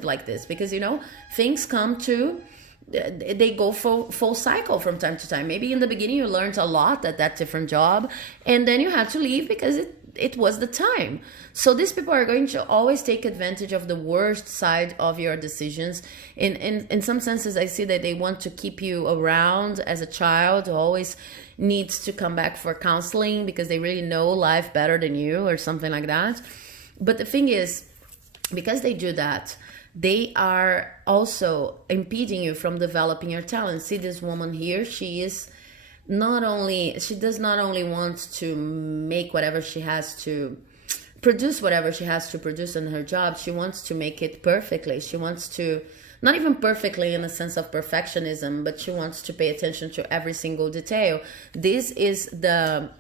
like this, because, you know, things come to, they go full cycle from time to time. Maybe in the beginning you learned a lot at that different job, and then you had to leave because it was the time. So these people are going to always take advantage of the worst side of your decisions. In some senses, I see that they want to keep you around as a child who always needs to come back for counseling because they really know life better than you or something like that. But the thing is, because they do that, they are also impeding you from developing your talent. See this woman here, she does not only want to make whatever she has to produce, whatever she has to produce in her job, she wants to make it perfectly. She wants to, not even perfectly in the sense of perfectionism, but she wants to pay attention to every single detail. This is the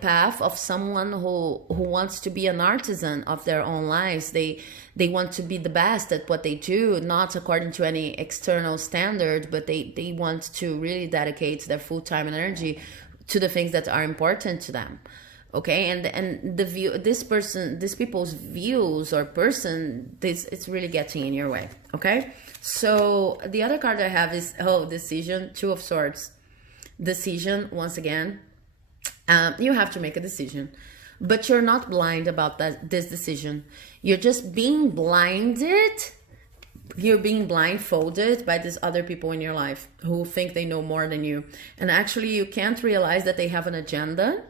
path of someone who wants to be an artisan of their own lives. They want to be the best at what they do, not according to any external standard, but they want to really dedicate their full-time energy to the things that are important to them. Okay, and the view, these people's views or person, it's really getting in your way. Okay, so the other card I have is decision, 2 of Swords. Decision, once again. You have to make a decision, but you're not blind about this decision. You're just being blinded. You're being blindfolded by these other people in your life who think they know more than you. And actually, you can't realize that they have an agenda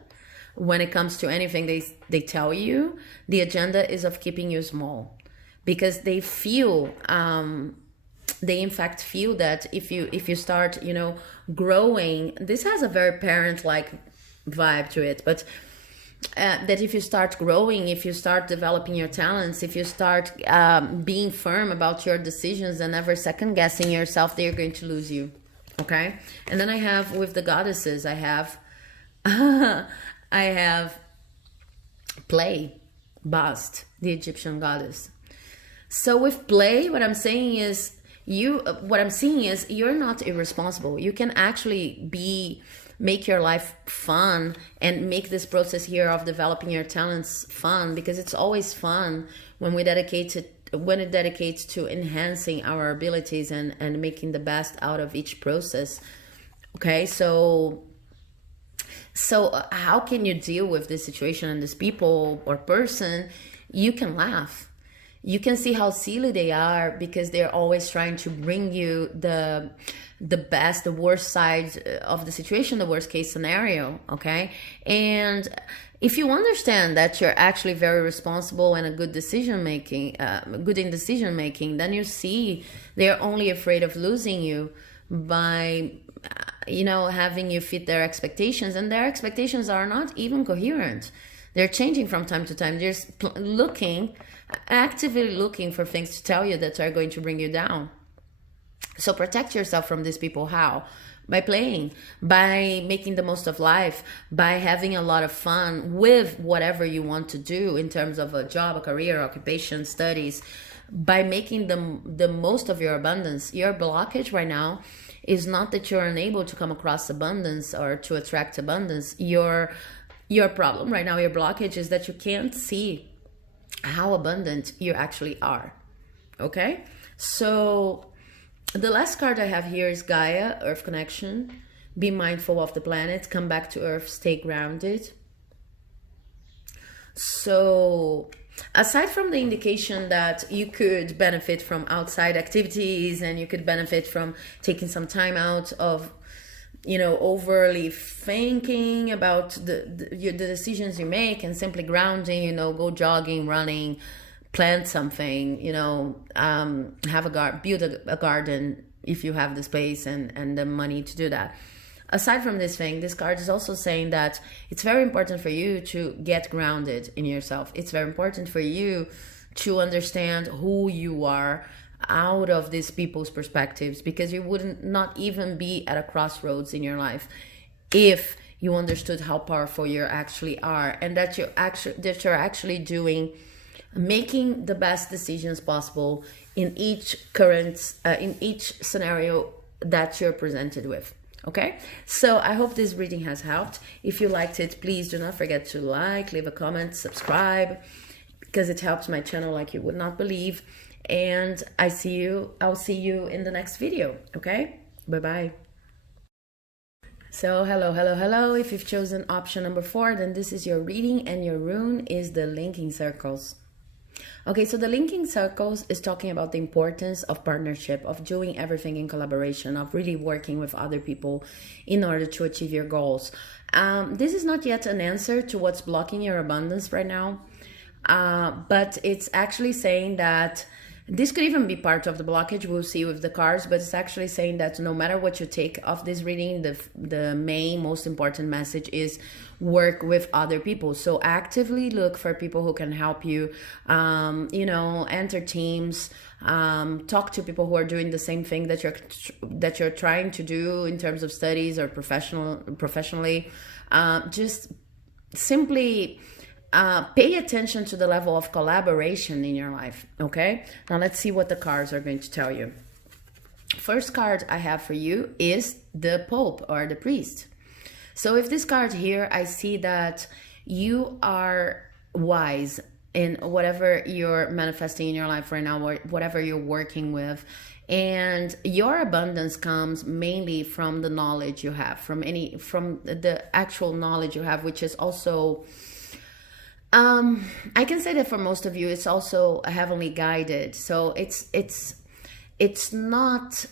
when it comes to anything they tell you. The agenda is of keeping you small, because they feel, they in fact feel that if you start, you know, growing, this has a very parent-like vibe to it, but that if you start growing, if you start developing your talents, if you start being firm about your decisions and never second guessing yourself, they're going to lose you. Okay, and then I have, with the goddesses, I have I have Play, Bast, the Egyptian goddess. So with Play, what I'm saying is you're not irresponsible. You can actually be make your life fun and make this process here of developing your talents fun, because it's always fun when it dedicates to enhancing our abilities and making the best out of each process. Okay, so how can you deal with this situation and this people or person? You can laugh. You can see how silly they are, because they're always trying to bring you the best, the worst side of the situation, the worst case scenario, okay? And if you understand that you're actually very responsible and a good decision making, good in decision making, then you see they're only afraid of losing you by having you fit their expectations, and their expectations are not even coherent. They're changing from time to time. They're actively looking for things to tell you that are going to bring you down. So protect yourself from these people. How? By playing, by making the most of life, by having a lot of fun with whatever you want to do in terms of a job, a career, occupation, studies, by making the most of your abundance. Your blockage right now is not that you're unable to come across abundance or to attract abundance. Your problem right now, your blockage, is that you can't see how abundant you actually are. Okay? So the last card I have here is Gaia, Earth Connection. Be mindful of the planet. Come back to Earth. Stay grounded. So aside from the indication that you could benefit from outside activities and you could benefit from taking some time out of overly thinking about the decisions you make, and simply grounding, go jogging, running, plant something, build a garden if you have the space and the money to do that. Aside from this thing, this card is also saying that it's very important for you to get grounded in yourself. It's very important for you to understand who you are out of these people's perspectives, because you wouldn't not even be at a crossroads in your life if you understood how powerful you actually are, and that you're actually making the best decisions possible in each scenario that you're presented with. Okay, so I hope this reading has helped. If you liked it, please do not forget to leave a comment, subscribe, because it helps my channel like you would not believe. And I'll see you in the next video. Okay, bye-bye. So hello. If you've chosen option number 4, then this is your reading, and your rune is the linking circles. Okay, so the linking circles is talking about the importance of partnership, of doing everything in collaboration, of really working with other people in order to achieve your goals. This is not yet an answer to what's blocking your abundance right now, but it's actually saying that this could even be part of the blockage. We'll see with the cards, but it's actually saying that no matter what you take of this reading, the main, most important message is work with other people. So actively look for people who can help you, enter teams, talk to people who are doing the same thing that you're trying to do in terms of studies or professionally. Just simply pay attention to the level of collaboration in your life. Okay, now let's see what the cards are going to tell you. First card I have for you is the Pope, or the priest. So if this card here, I see that you are wise in whatever you're manifesting in your life right now, or whatever you're working with, and your abundance comes mainly from the knowledge you have, from the actual knowledge you have, which is also I can say that for most of you, it's also heavenly guided. So it's not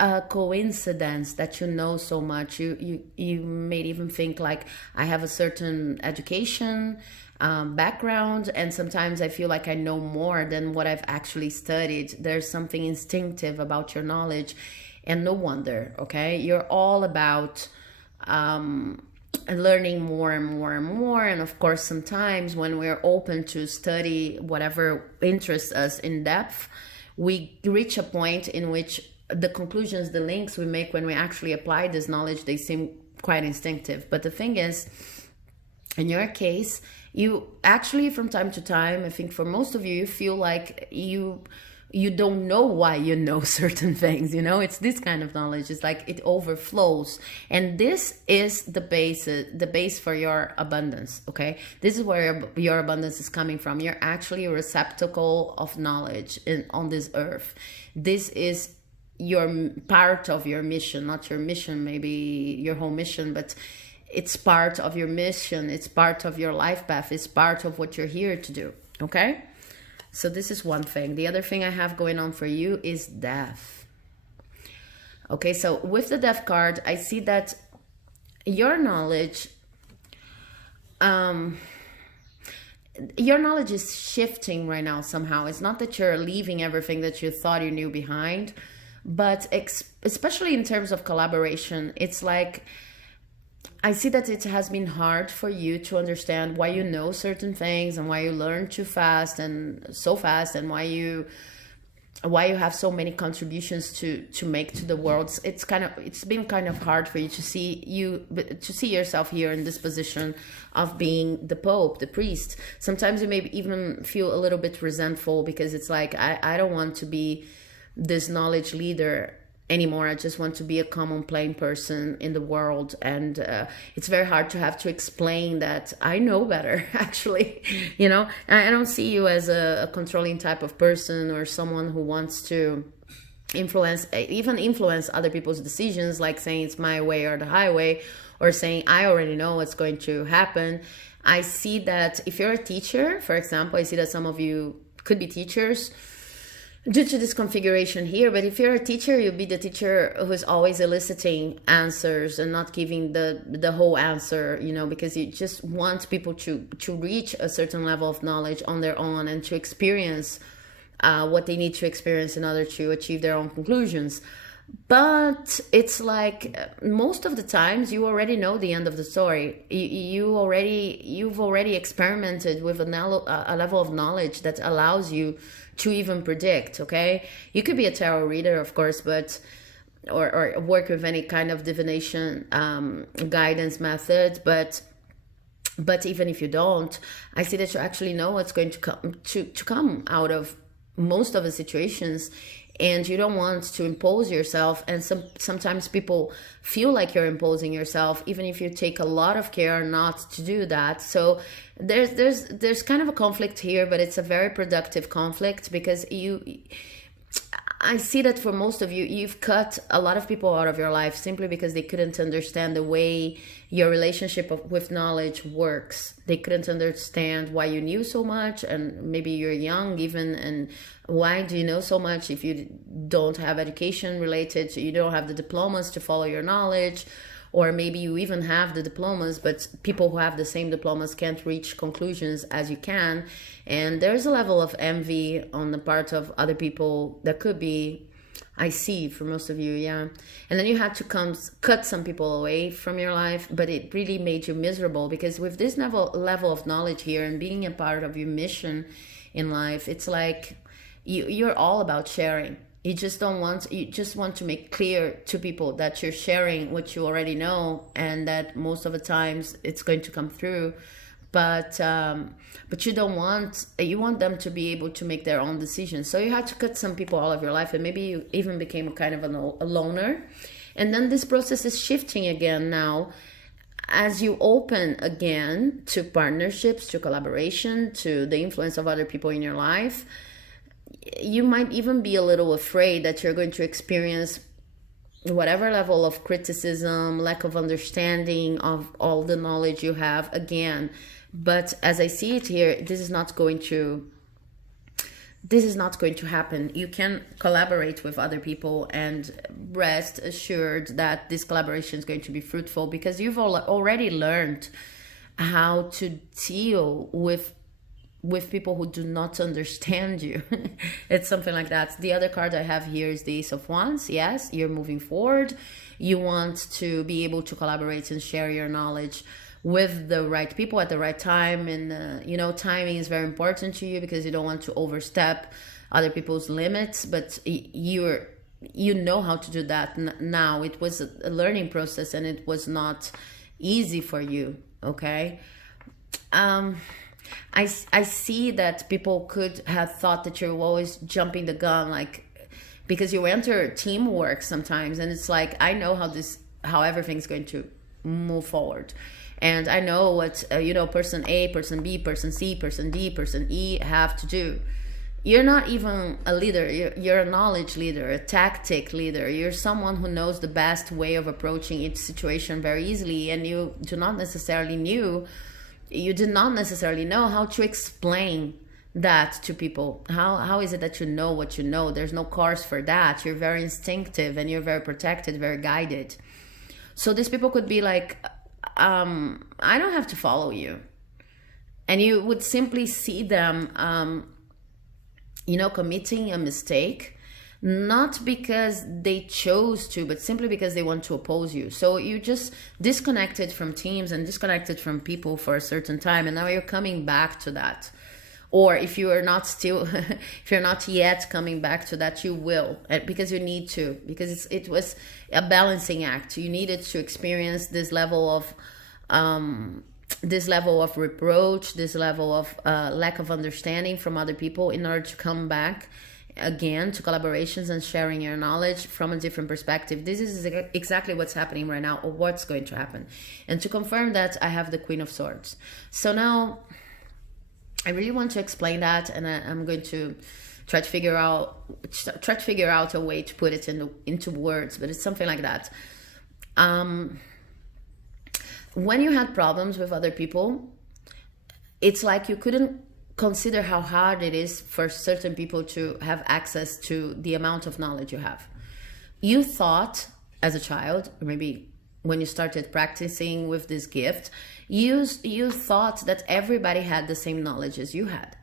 a coincidence that you know so much. You may even think like, I have a certain education background, and sometimes I feel like I know more than what I've actually studied. There's something instinctive about your knowledge, and no wonder. Okay, you're all about learning more and more and more. And of course, sometimes when we're open to study whatever interests us in depth, we reach a point in which the conclusions, the links we make when we actually apply this knowledge, they seem quite instinctive. But the thing is, in your case, you actually, from time to time, I think for most of you, you feel like you you don't know why you know certain things, you know. It's this kind of knowledge. It's like it overflows, and this is the base for your abundance. Okay, this is where your abundance is coming from. You're actually a receptacle of knowledge on this earth. This is your part of your mission, not your mission, maybe your whole mission, but it's part of your mission. It's part of your life path. It's part of what you're here to do. Okay, so this is one thing. The other thing I have going on for you is death. Okay, so with the death card, I see that your knowledge is shifting right now somehow. It's not that you're leaving everything that you thought you knew behind, but especially in terms of collaboration, it's like I see that it has been hard for you to understand why you know certain things and why you learn too fast and so fast, and why you have so many contributions to make to the world. It's been kind of hard for you to see yourself here in this position of being the Pope, the priest. Sometimes you may even feel a little bit resentful because it's like, I don't want to be this knowledge leader anymore. I just want to be a common plain person in the world, and it's very hard to have to explain that I know better. Actually, you know, I don't see you as a controlling type of person or someone who wants to influence other people's decisions, like saying it's my way or the highway, or saying I already know what's going to happen. I see that if you're a teacher, for example, I see that some of you could be teachers due to this configuration here. But if you're a teacher, you'll be the teacher who's always eliciting answers and not giving the whole answer, you know, because you just want people to reach a certain level of knowledge on their own and to experience what they need to experience in order to achieve their own conclusions. But it's like most of the times you already know the end of the story. You've already experimented with a level of knowledge that allows you to even predict. Okay, you could be a tarot reader, of course, but or work with any kind of divination guidance method, but even if you don't, I see that you actually know what's going to come out of most of the situations, and you don't want to impose yourself. And sometimes people feel like you're imposing yourself, even if you take a lot of care not to do that. So there's kind of a conflict here, but it's a very productive conflict, because I see that for most of you, you've cut a lot of people out of your life simply because they couldn't understand the way your relationship with knowledge works. They couldn't understand why you knew so much, and maybe you're young even, and why do you know so much if you don't have education related, so you don't have the diplomas to follow your knowledge, or maybe you even have the diplomas, but people who have the same diplomas can't reach conclusions as you can. And there's a level of envy on the part of other people that could be, I see for most of you, yeah. And then you had to cut some people away from your life, but it really made you miserable, because with this level of knowledge here and being a part of your mission in life, it's like you're all about sharing. You just want to make clear to people that you're sharing what you already know, and that most of the times it's going to come through. But you want them to be able to make their own decisions. So you had to cut some people out of your life, and maybe you even became a kind of a loner. And then this process is shifting again now, as you open again to partnerships, to collaboration, to the influence of other people in your life. You might even be a little afraid that you're going to experience whatever level of criticism, lack of understanding of all the knowledge you have again. But as I see it here, this is not going to happen. You can collaborate with other people and rest assured that this collaboration is going to be fruitful, because you've already learned how to deal with people who do not understand you. It's something like that. The other card I have here is the Ace of Wands. Yes, you're moving forward. You want to be able to collaborate and share your knowledge with the right people at the right time. And, timing is very important to you, because you don't want to overstep other people's limits, but you know how to do that now. It was a learning process, and it was not easy for you, okay? I see that people could have thought that you're always jumping the gun, like, because you enter teamwork sometimes, and it's like, I know how everything's going to move forward, and I know what person A, person B, person C, person D, person E have to do. You're not even a leader. You're a knowledge leader, a tactic leader. You're someone who knows the best way of approaching each situation very easily, and you did not necessarily know how to explain that to people. How is it that you know what you know? There's no course for that. You're very instinctive, and you're very protected, very guided. So these people could be like, I don't have to follow you. And you would simply see them, committing a mistake, not because they chose to, but simply because they want to oppose you. So you just disconnected from teams and disconnected from people for a certain time, and now you're coming back to that. Or if you are not still, if you're not yet coming back to that, you will, because you need to, because it was a balancing act. You needed to experience this level of reproach, this level of lack of understanding from other people, in order to come back again to collaborations and sharing your knowledge from a different perspective. This is exactly what's happening right now, or what's going to happen. And to confirm that, I have the Queen of Swords. So now I really want to explain that, and I'm going to try to figure out a way to put it into words, but it's something like that. When you had problems with other people, it's like you couldn't consider how hard it is for certain people to have access to the amount of knowledge you have. You thought as a child, or maybe when you started practicing with this gift, you thought that everybody had the same knowledge as you had.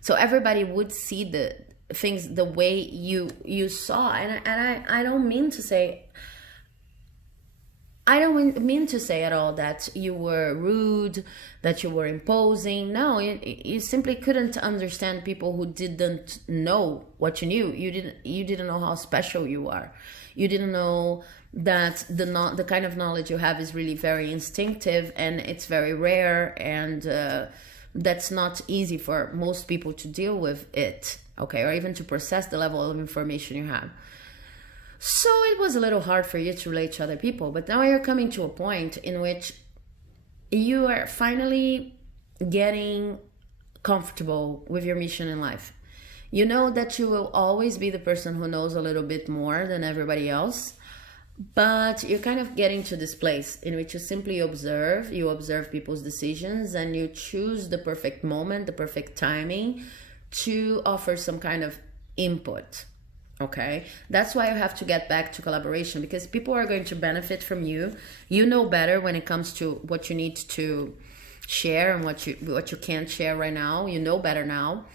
So everybody would see the things the way you saw. And I don't mean to say, at all that you were rude, that you were imposing. No, you simply couldn't understand people who didn't know what you knew. You didn't know how special you are. You didn't know that the kind of knowledge you have is really very instinctive, and it's very rare, and that's not easy for most people to deal with it, okay, or even to process the level of information you have. So it was a little hard for you to relate to other people, but now you're coming to a point in which you are finally getting comfortable with your mission in life. You know that you will always be the person who knows a little bit more than everybody else, but you're kind of getting to this place in which you simply observe people's decisions, and you choose the perfect moment, the perfect timing to offer some kind of input. Okay, that's why you have to get back to collaboration, because people are going to benefit from you. You know better when it comes to what you need to share and what you can't share right now. You know better now,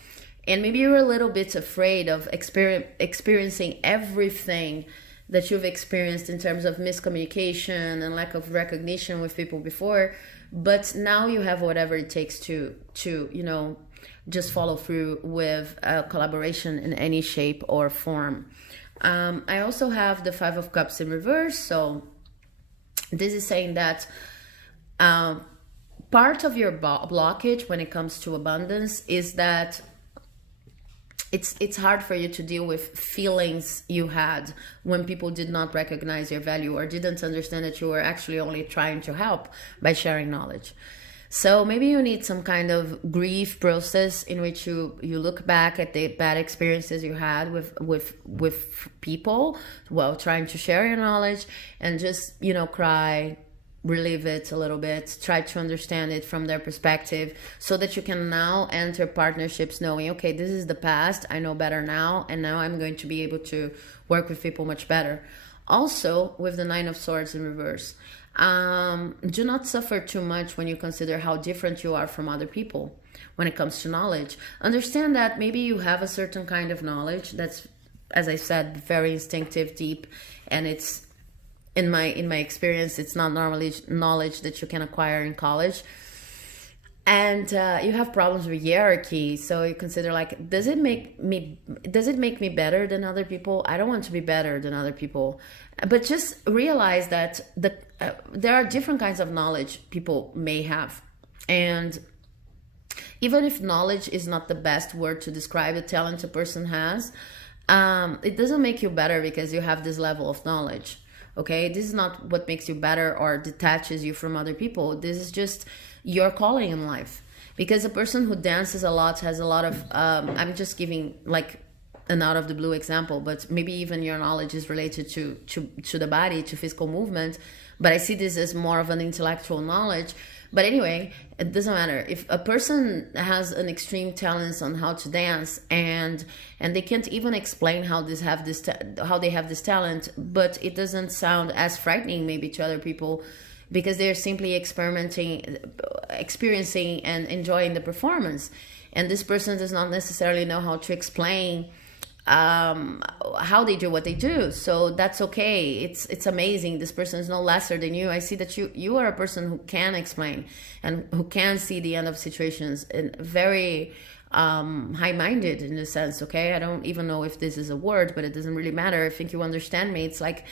and maybe you're a little bit afraid of experiencing everything that you've experienced in terms of miscommunication and lack of recognition with people before. But now you have whatever it takes to just follow through with a collaboration in any shape or form. I also have the Five of Cups in reverse. So this is saying that part of your blockage when it comes to abundance is that it's hard for you to deal with feelings you had when people did not recognize your value or didn't understand that you were actually only trying to help by sharing knowledge. So maybe you need some kind of grief process in which you look back at the bad experiences you had with people while trying to share your knowledge, and just, cry, relive it a little bit, try to understand it from their perspective, so that you can now enter partnerships knowing, okay, this is the past, I know better now, and now I'm going to be able to work with people much better. Also, with the Nine of Swords in reverse, do not suffer too much when you consider how different you are from other people when it comes to knowledge. Understand that maybe you have a certain kind of knowledge that's, as I said, very instinctive, deep, and it's in my experience, it's not normally knowledge that you can acquire in college. And you have problems with hierarchy, so you consider, like, does it make me better than other people? I don't want to be better than other people, but just realize that there are different kinds of knowledge people may have, and even if knowledge is not the best word to describe the talent a person has, it doesn't make you better because you have this level of knowledge. Okay, this is not what makes you better or detaches you from other people. This is just your calling in life. Because a person who dances a lot has a lot of, I'm just giving like an out of the blue example, but maybe even your knowledge is related to the body, to physical movement. But I see this as more of an intellectual knowledge. But anyway, it doesn't matter. If a person has an extreme talent on how to dance and they can't even explain how they have this talent, but it doesn't sound as frightening maybe to other people because they're simply experiencing and enjoying the performance. And this person does not necessarily know how to explain how they do what they do. So that's okay. It's amazing. This person is no lesser than you. I see that you are a person who can explain and who can see the end of situations, and very high-minded in a sense. Okay, I don't even know if this is a word, but it doesn't really matter. I think you understand me. It's like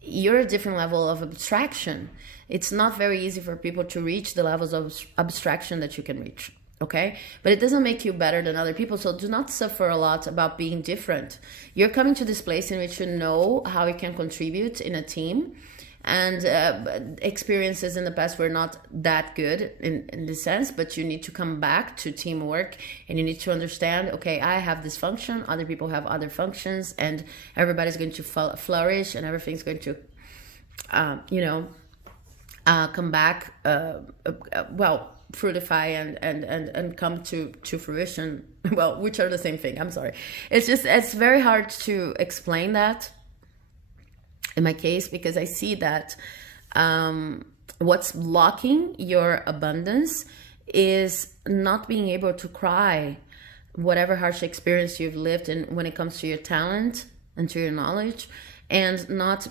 you're a different level of abstraction. It's not very easy for people to reach the levels of abstraction that you can reach. Okay, but it doesn't make you better than other people. So do not suffer a lot about being different. You're coming to this place in which you know how you can contribute in a team, and experiences in the past were not that good in this sense, but you need to come back to teamwork, and you need to understand, okay, I have this function, other people have other functions, and everybody's going to flourish, and everything's going to, come back, fruitify and come to fruition, well, which are the same thing. I'm sorry. It's very hard to explain that in my case, because I see that what's blocking your abundance is not being able to cry whatever harsh experience you've lived in when it comes to your talent and to your knowledge, and not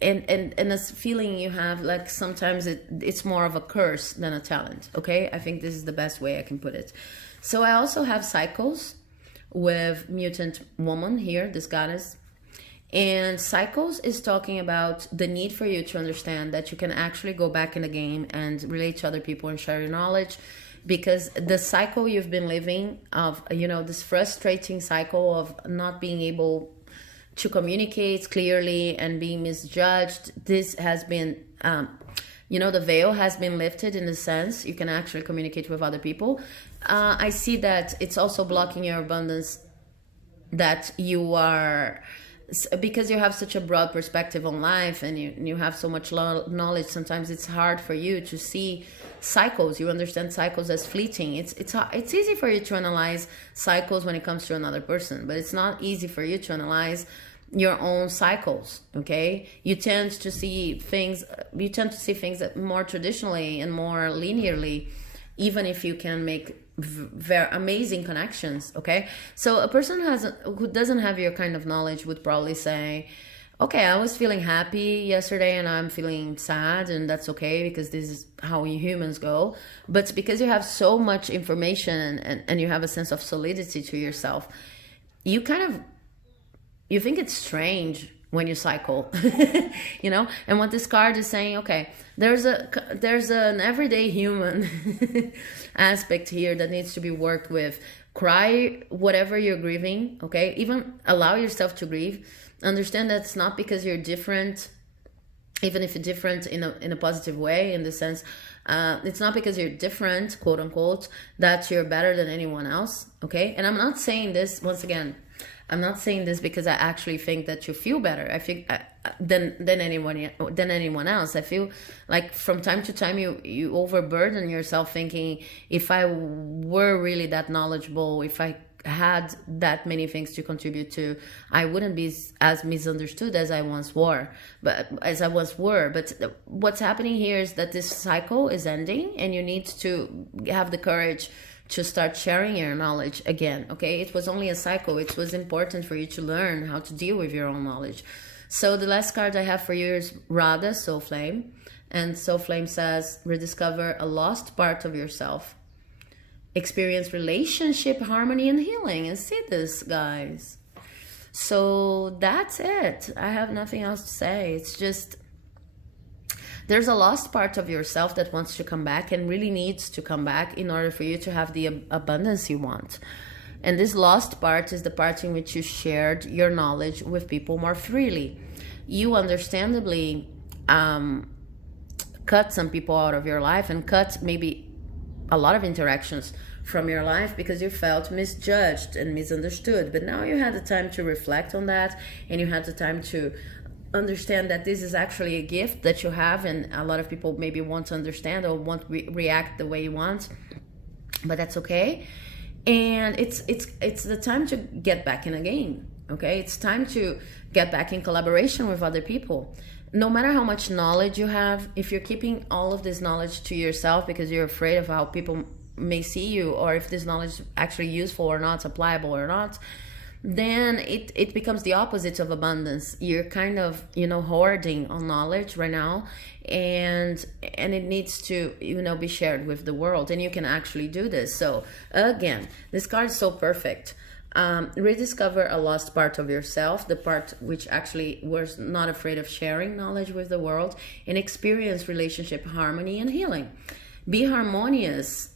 and this feeling you have, like sometimes it's more of a curse than a talent. Okay, I think this is the best way I can put it. So I also have cycles with mutant woman here, this goddess, and cycles is talking about the need for you to understand that you can actually go back in the game and relate to other people and share your knowledge, because the cycle you've been living of, this frustrating cycle of not being able to communicate clearly and being misjudged, this has been, the veil has been lifted in the sense you can actually communicate with other people. I see that it's also blocking your abundance, that you are, because you have such a broad perspective on life and you have so much knowledge, sometimes it's hard for you to see cycles. You understand cycles as fleeting. It's easy for you to analyze cycles when it comes to another person, but it's not easy for you to analyze your own cycles. Okay, you tend to see things that more traditionally and more linearly, even if you can make very amazing connections. Okay, so a person who doesn't have your kind of knowledge would probably say, okay, I was feeling happy yesterday and I'm feeling sad, and that's okay because this is how humans go. But because you have so much information and you have a sense of solidity to yourself, you think it's strange when you cycle, and what this card is saying, okay, there's an everyday human aspect here that needs to be worked with. Cry whatever you're grieving, okay? Even allow yourself to grieve. Understand that it's not because you're different, even if you're different in a positive way, in the sense, it's not because you're different, quote unquote, that you're better than anyone else, okay? And I'm not saying this, once again, I'm not saying this because I actually think that you feel better. I think than anyone else. I feel like from time to time you overburden yourself thinking, if I were really that knowledgeable, if I had that many things to contribute to, I wouldn't be as misunderstood as I once were. But what's happening here is that this cycle is ending, and you need to have the courage to start sharing your knowledge again. Okay, it was only a cycle. It was important for you to learn how to deal with your own knowledge. So the last card I have for you is Radha, Soul Flame. And Soul Flame says, rediscover a lost part of yourself. Experience relationship, harmony, and healing. And see this, guys. So that's it. I have nothing else to say. It's just, There's a lost part of yourself that wants to come back and really needs to come back in order for you to have the abundance you want. And this lost part is the part in which you shared your knowledge with people more freely. You understandably cut some people out of your life and cut maybe a lot of interactions from your life because you felt misjudged and misunderstood. But now you had the time to reflect on that, and you had the time to understand that this is actually a gift that you have, and a lot of people maybe won't understand or won't react the way you want, but that's okay. And it's the time to get back in a game. Okay, it's time to get back in collaboration with other people. No matter how much knowledge you have, if you're keeping all of this knowledge to yourself because you're afraid of how people may see you, or if this knowledge is actually useful or not, applicable or not, then it becomes the opposite of abundance. You're kind of, hoarding on knowledge right now, and it needs to, be shared with the world, and you can actually do this. So again, this card is so perfect. Rediscover a lost part of yourself, the part which actually was not afraid of sharing knowledge with the world, and experience relationship harmony and healing. Be harmonious.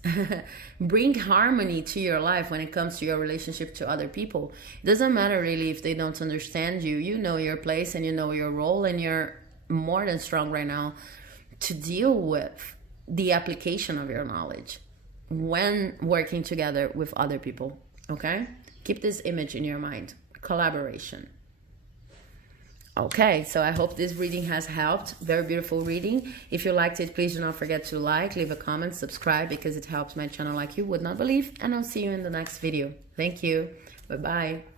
Bring harmony to your life when it comes to your relationship to other people. It doesn't matter really if they don't understand you. You know your place and you know your role, and you're more than strong right now to deal with the application of your knowledge when working together with other people. Okay? Keep this image in your mind. Collaboration. Okay, so I hope this reading has helped. Very beautiful reading. If you liked it, please do not forget to like, leave a comment, subscribe, because it helps my channel like you would not believe. And I'll see you in the next video. Thank you. Bye-bye.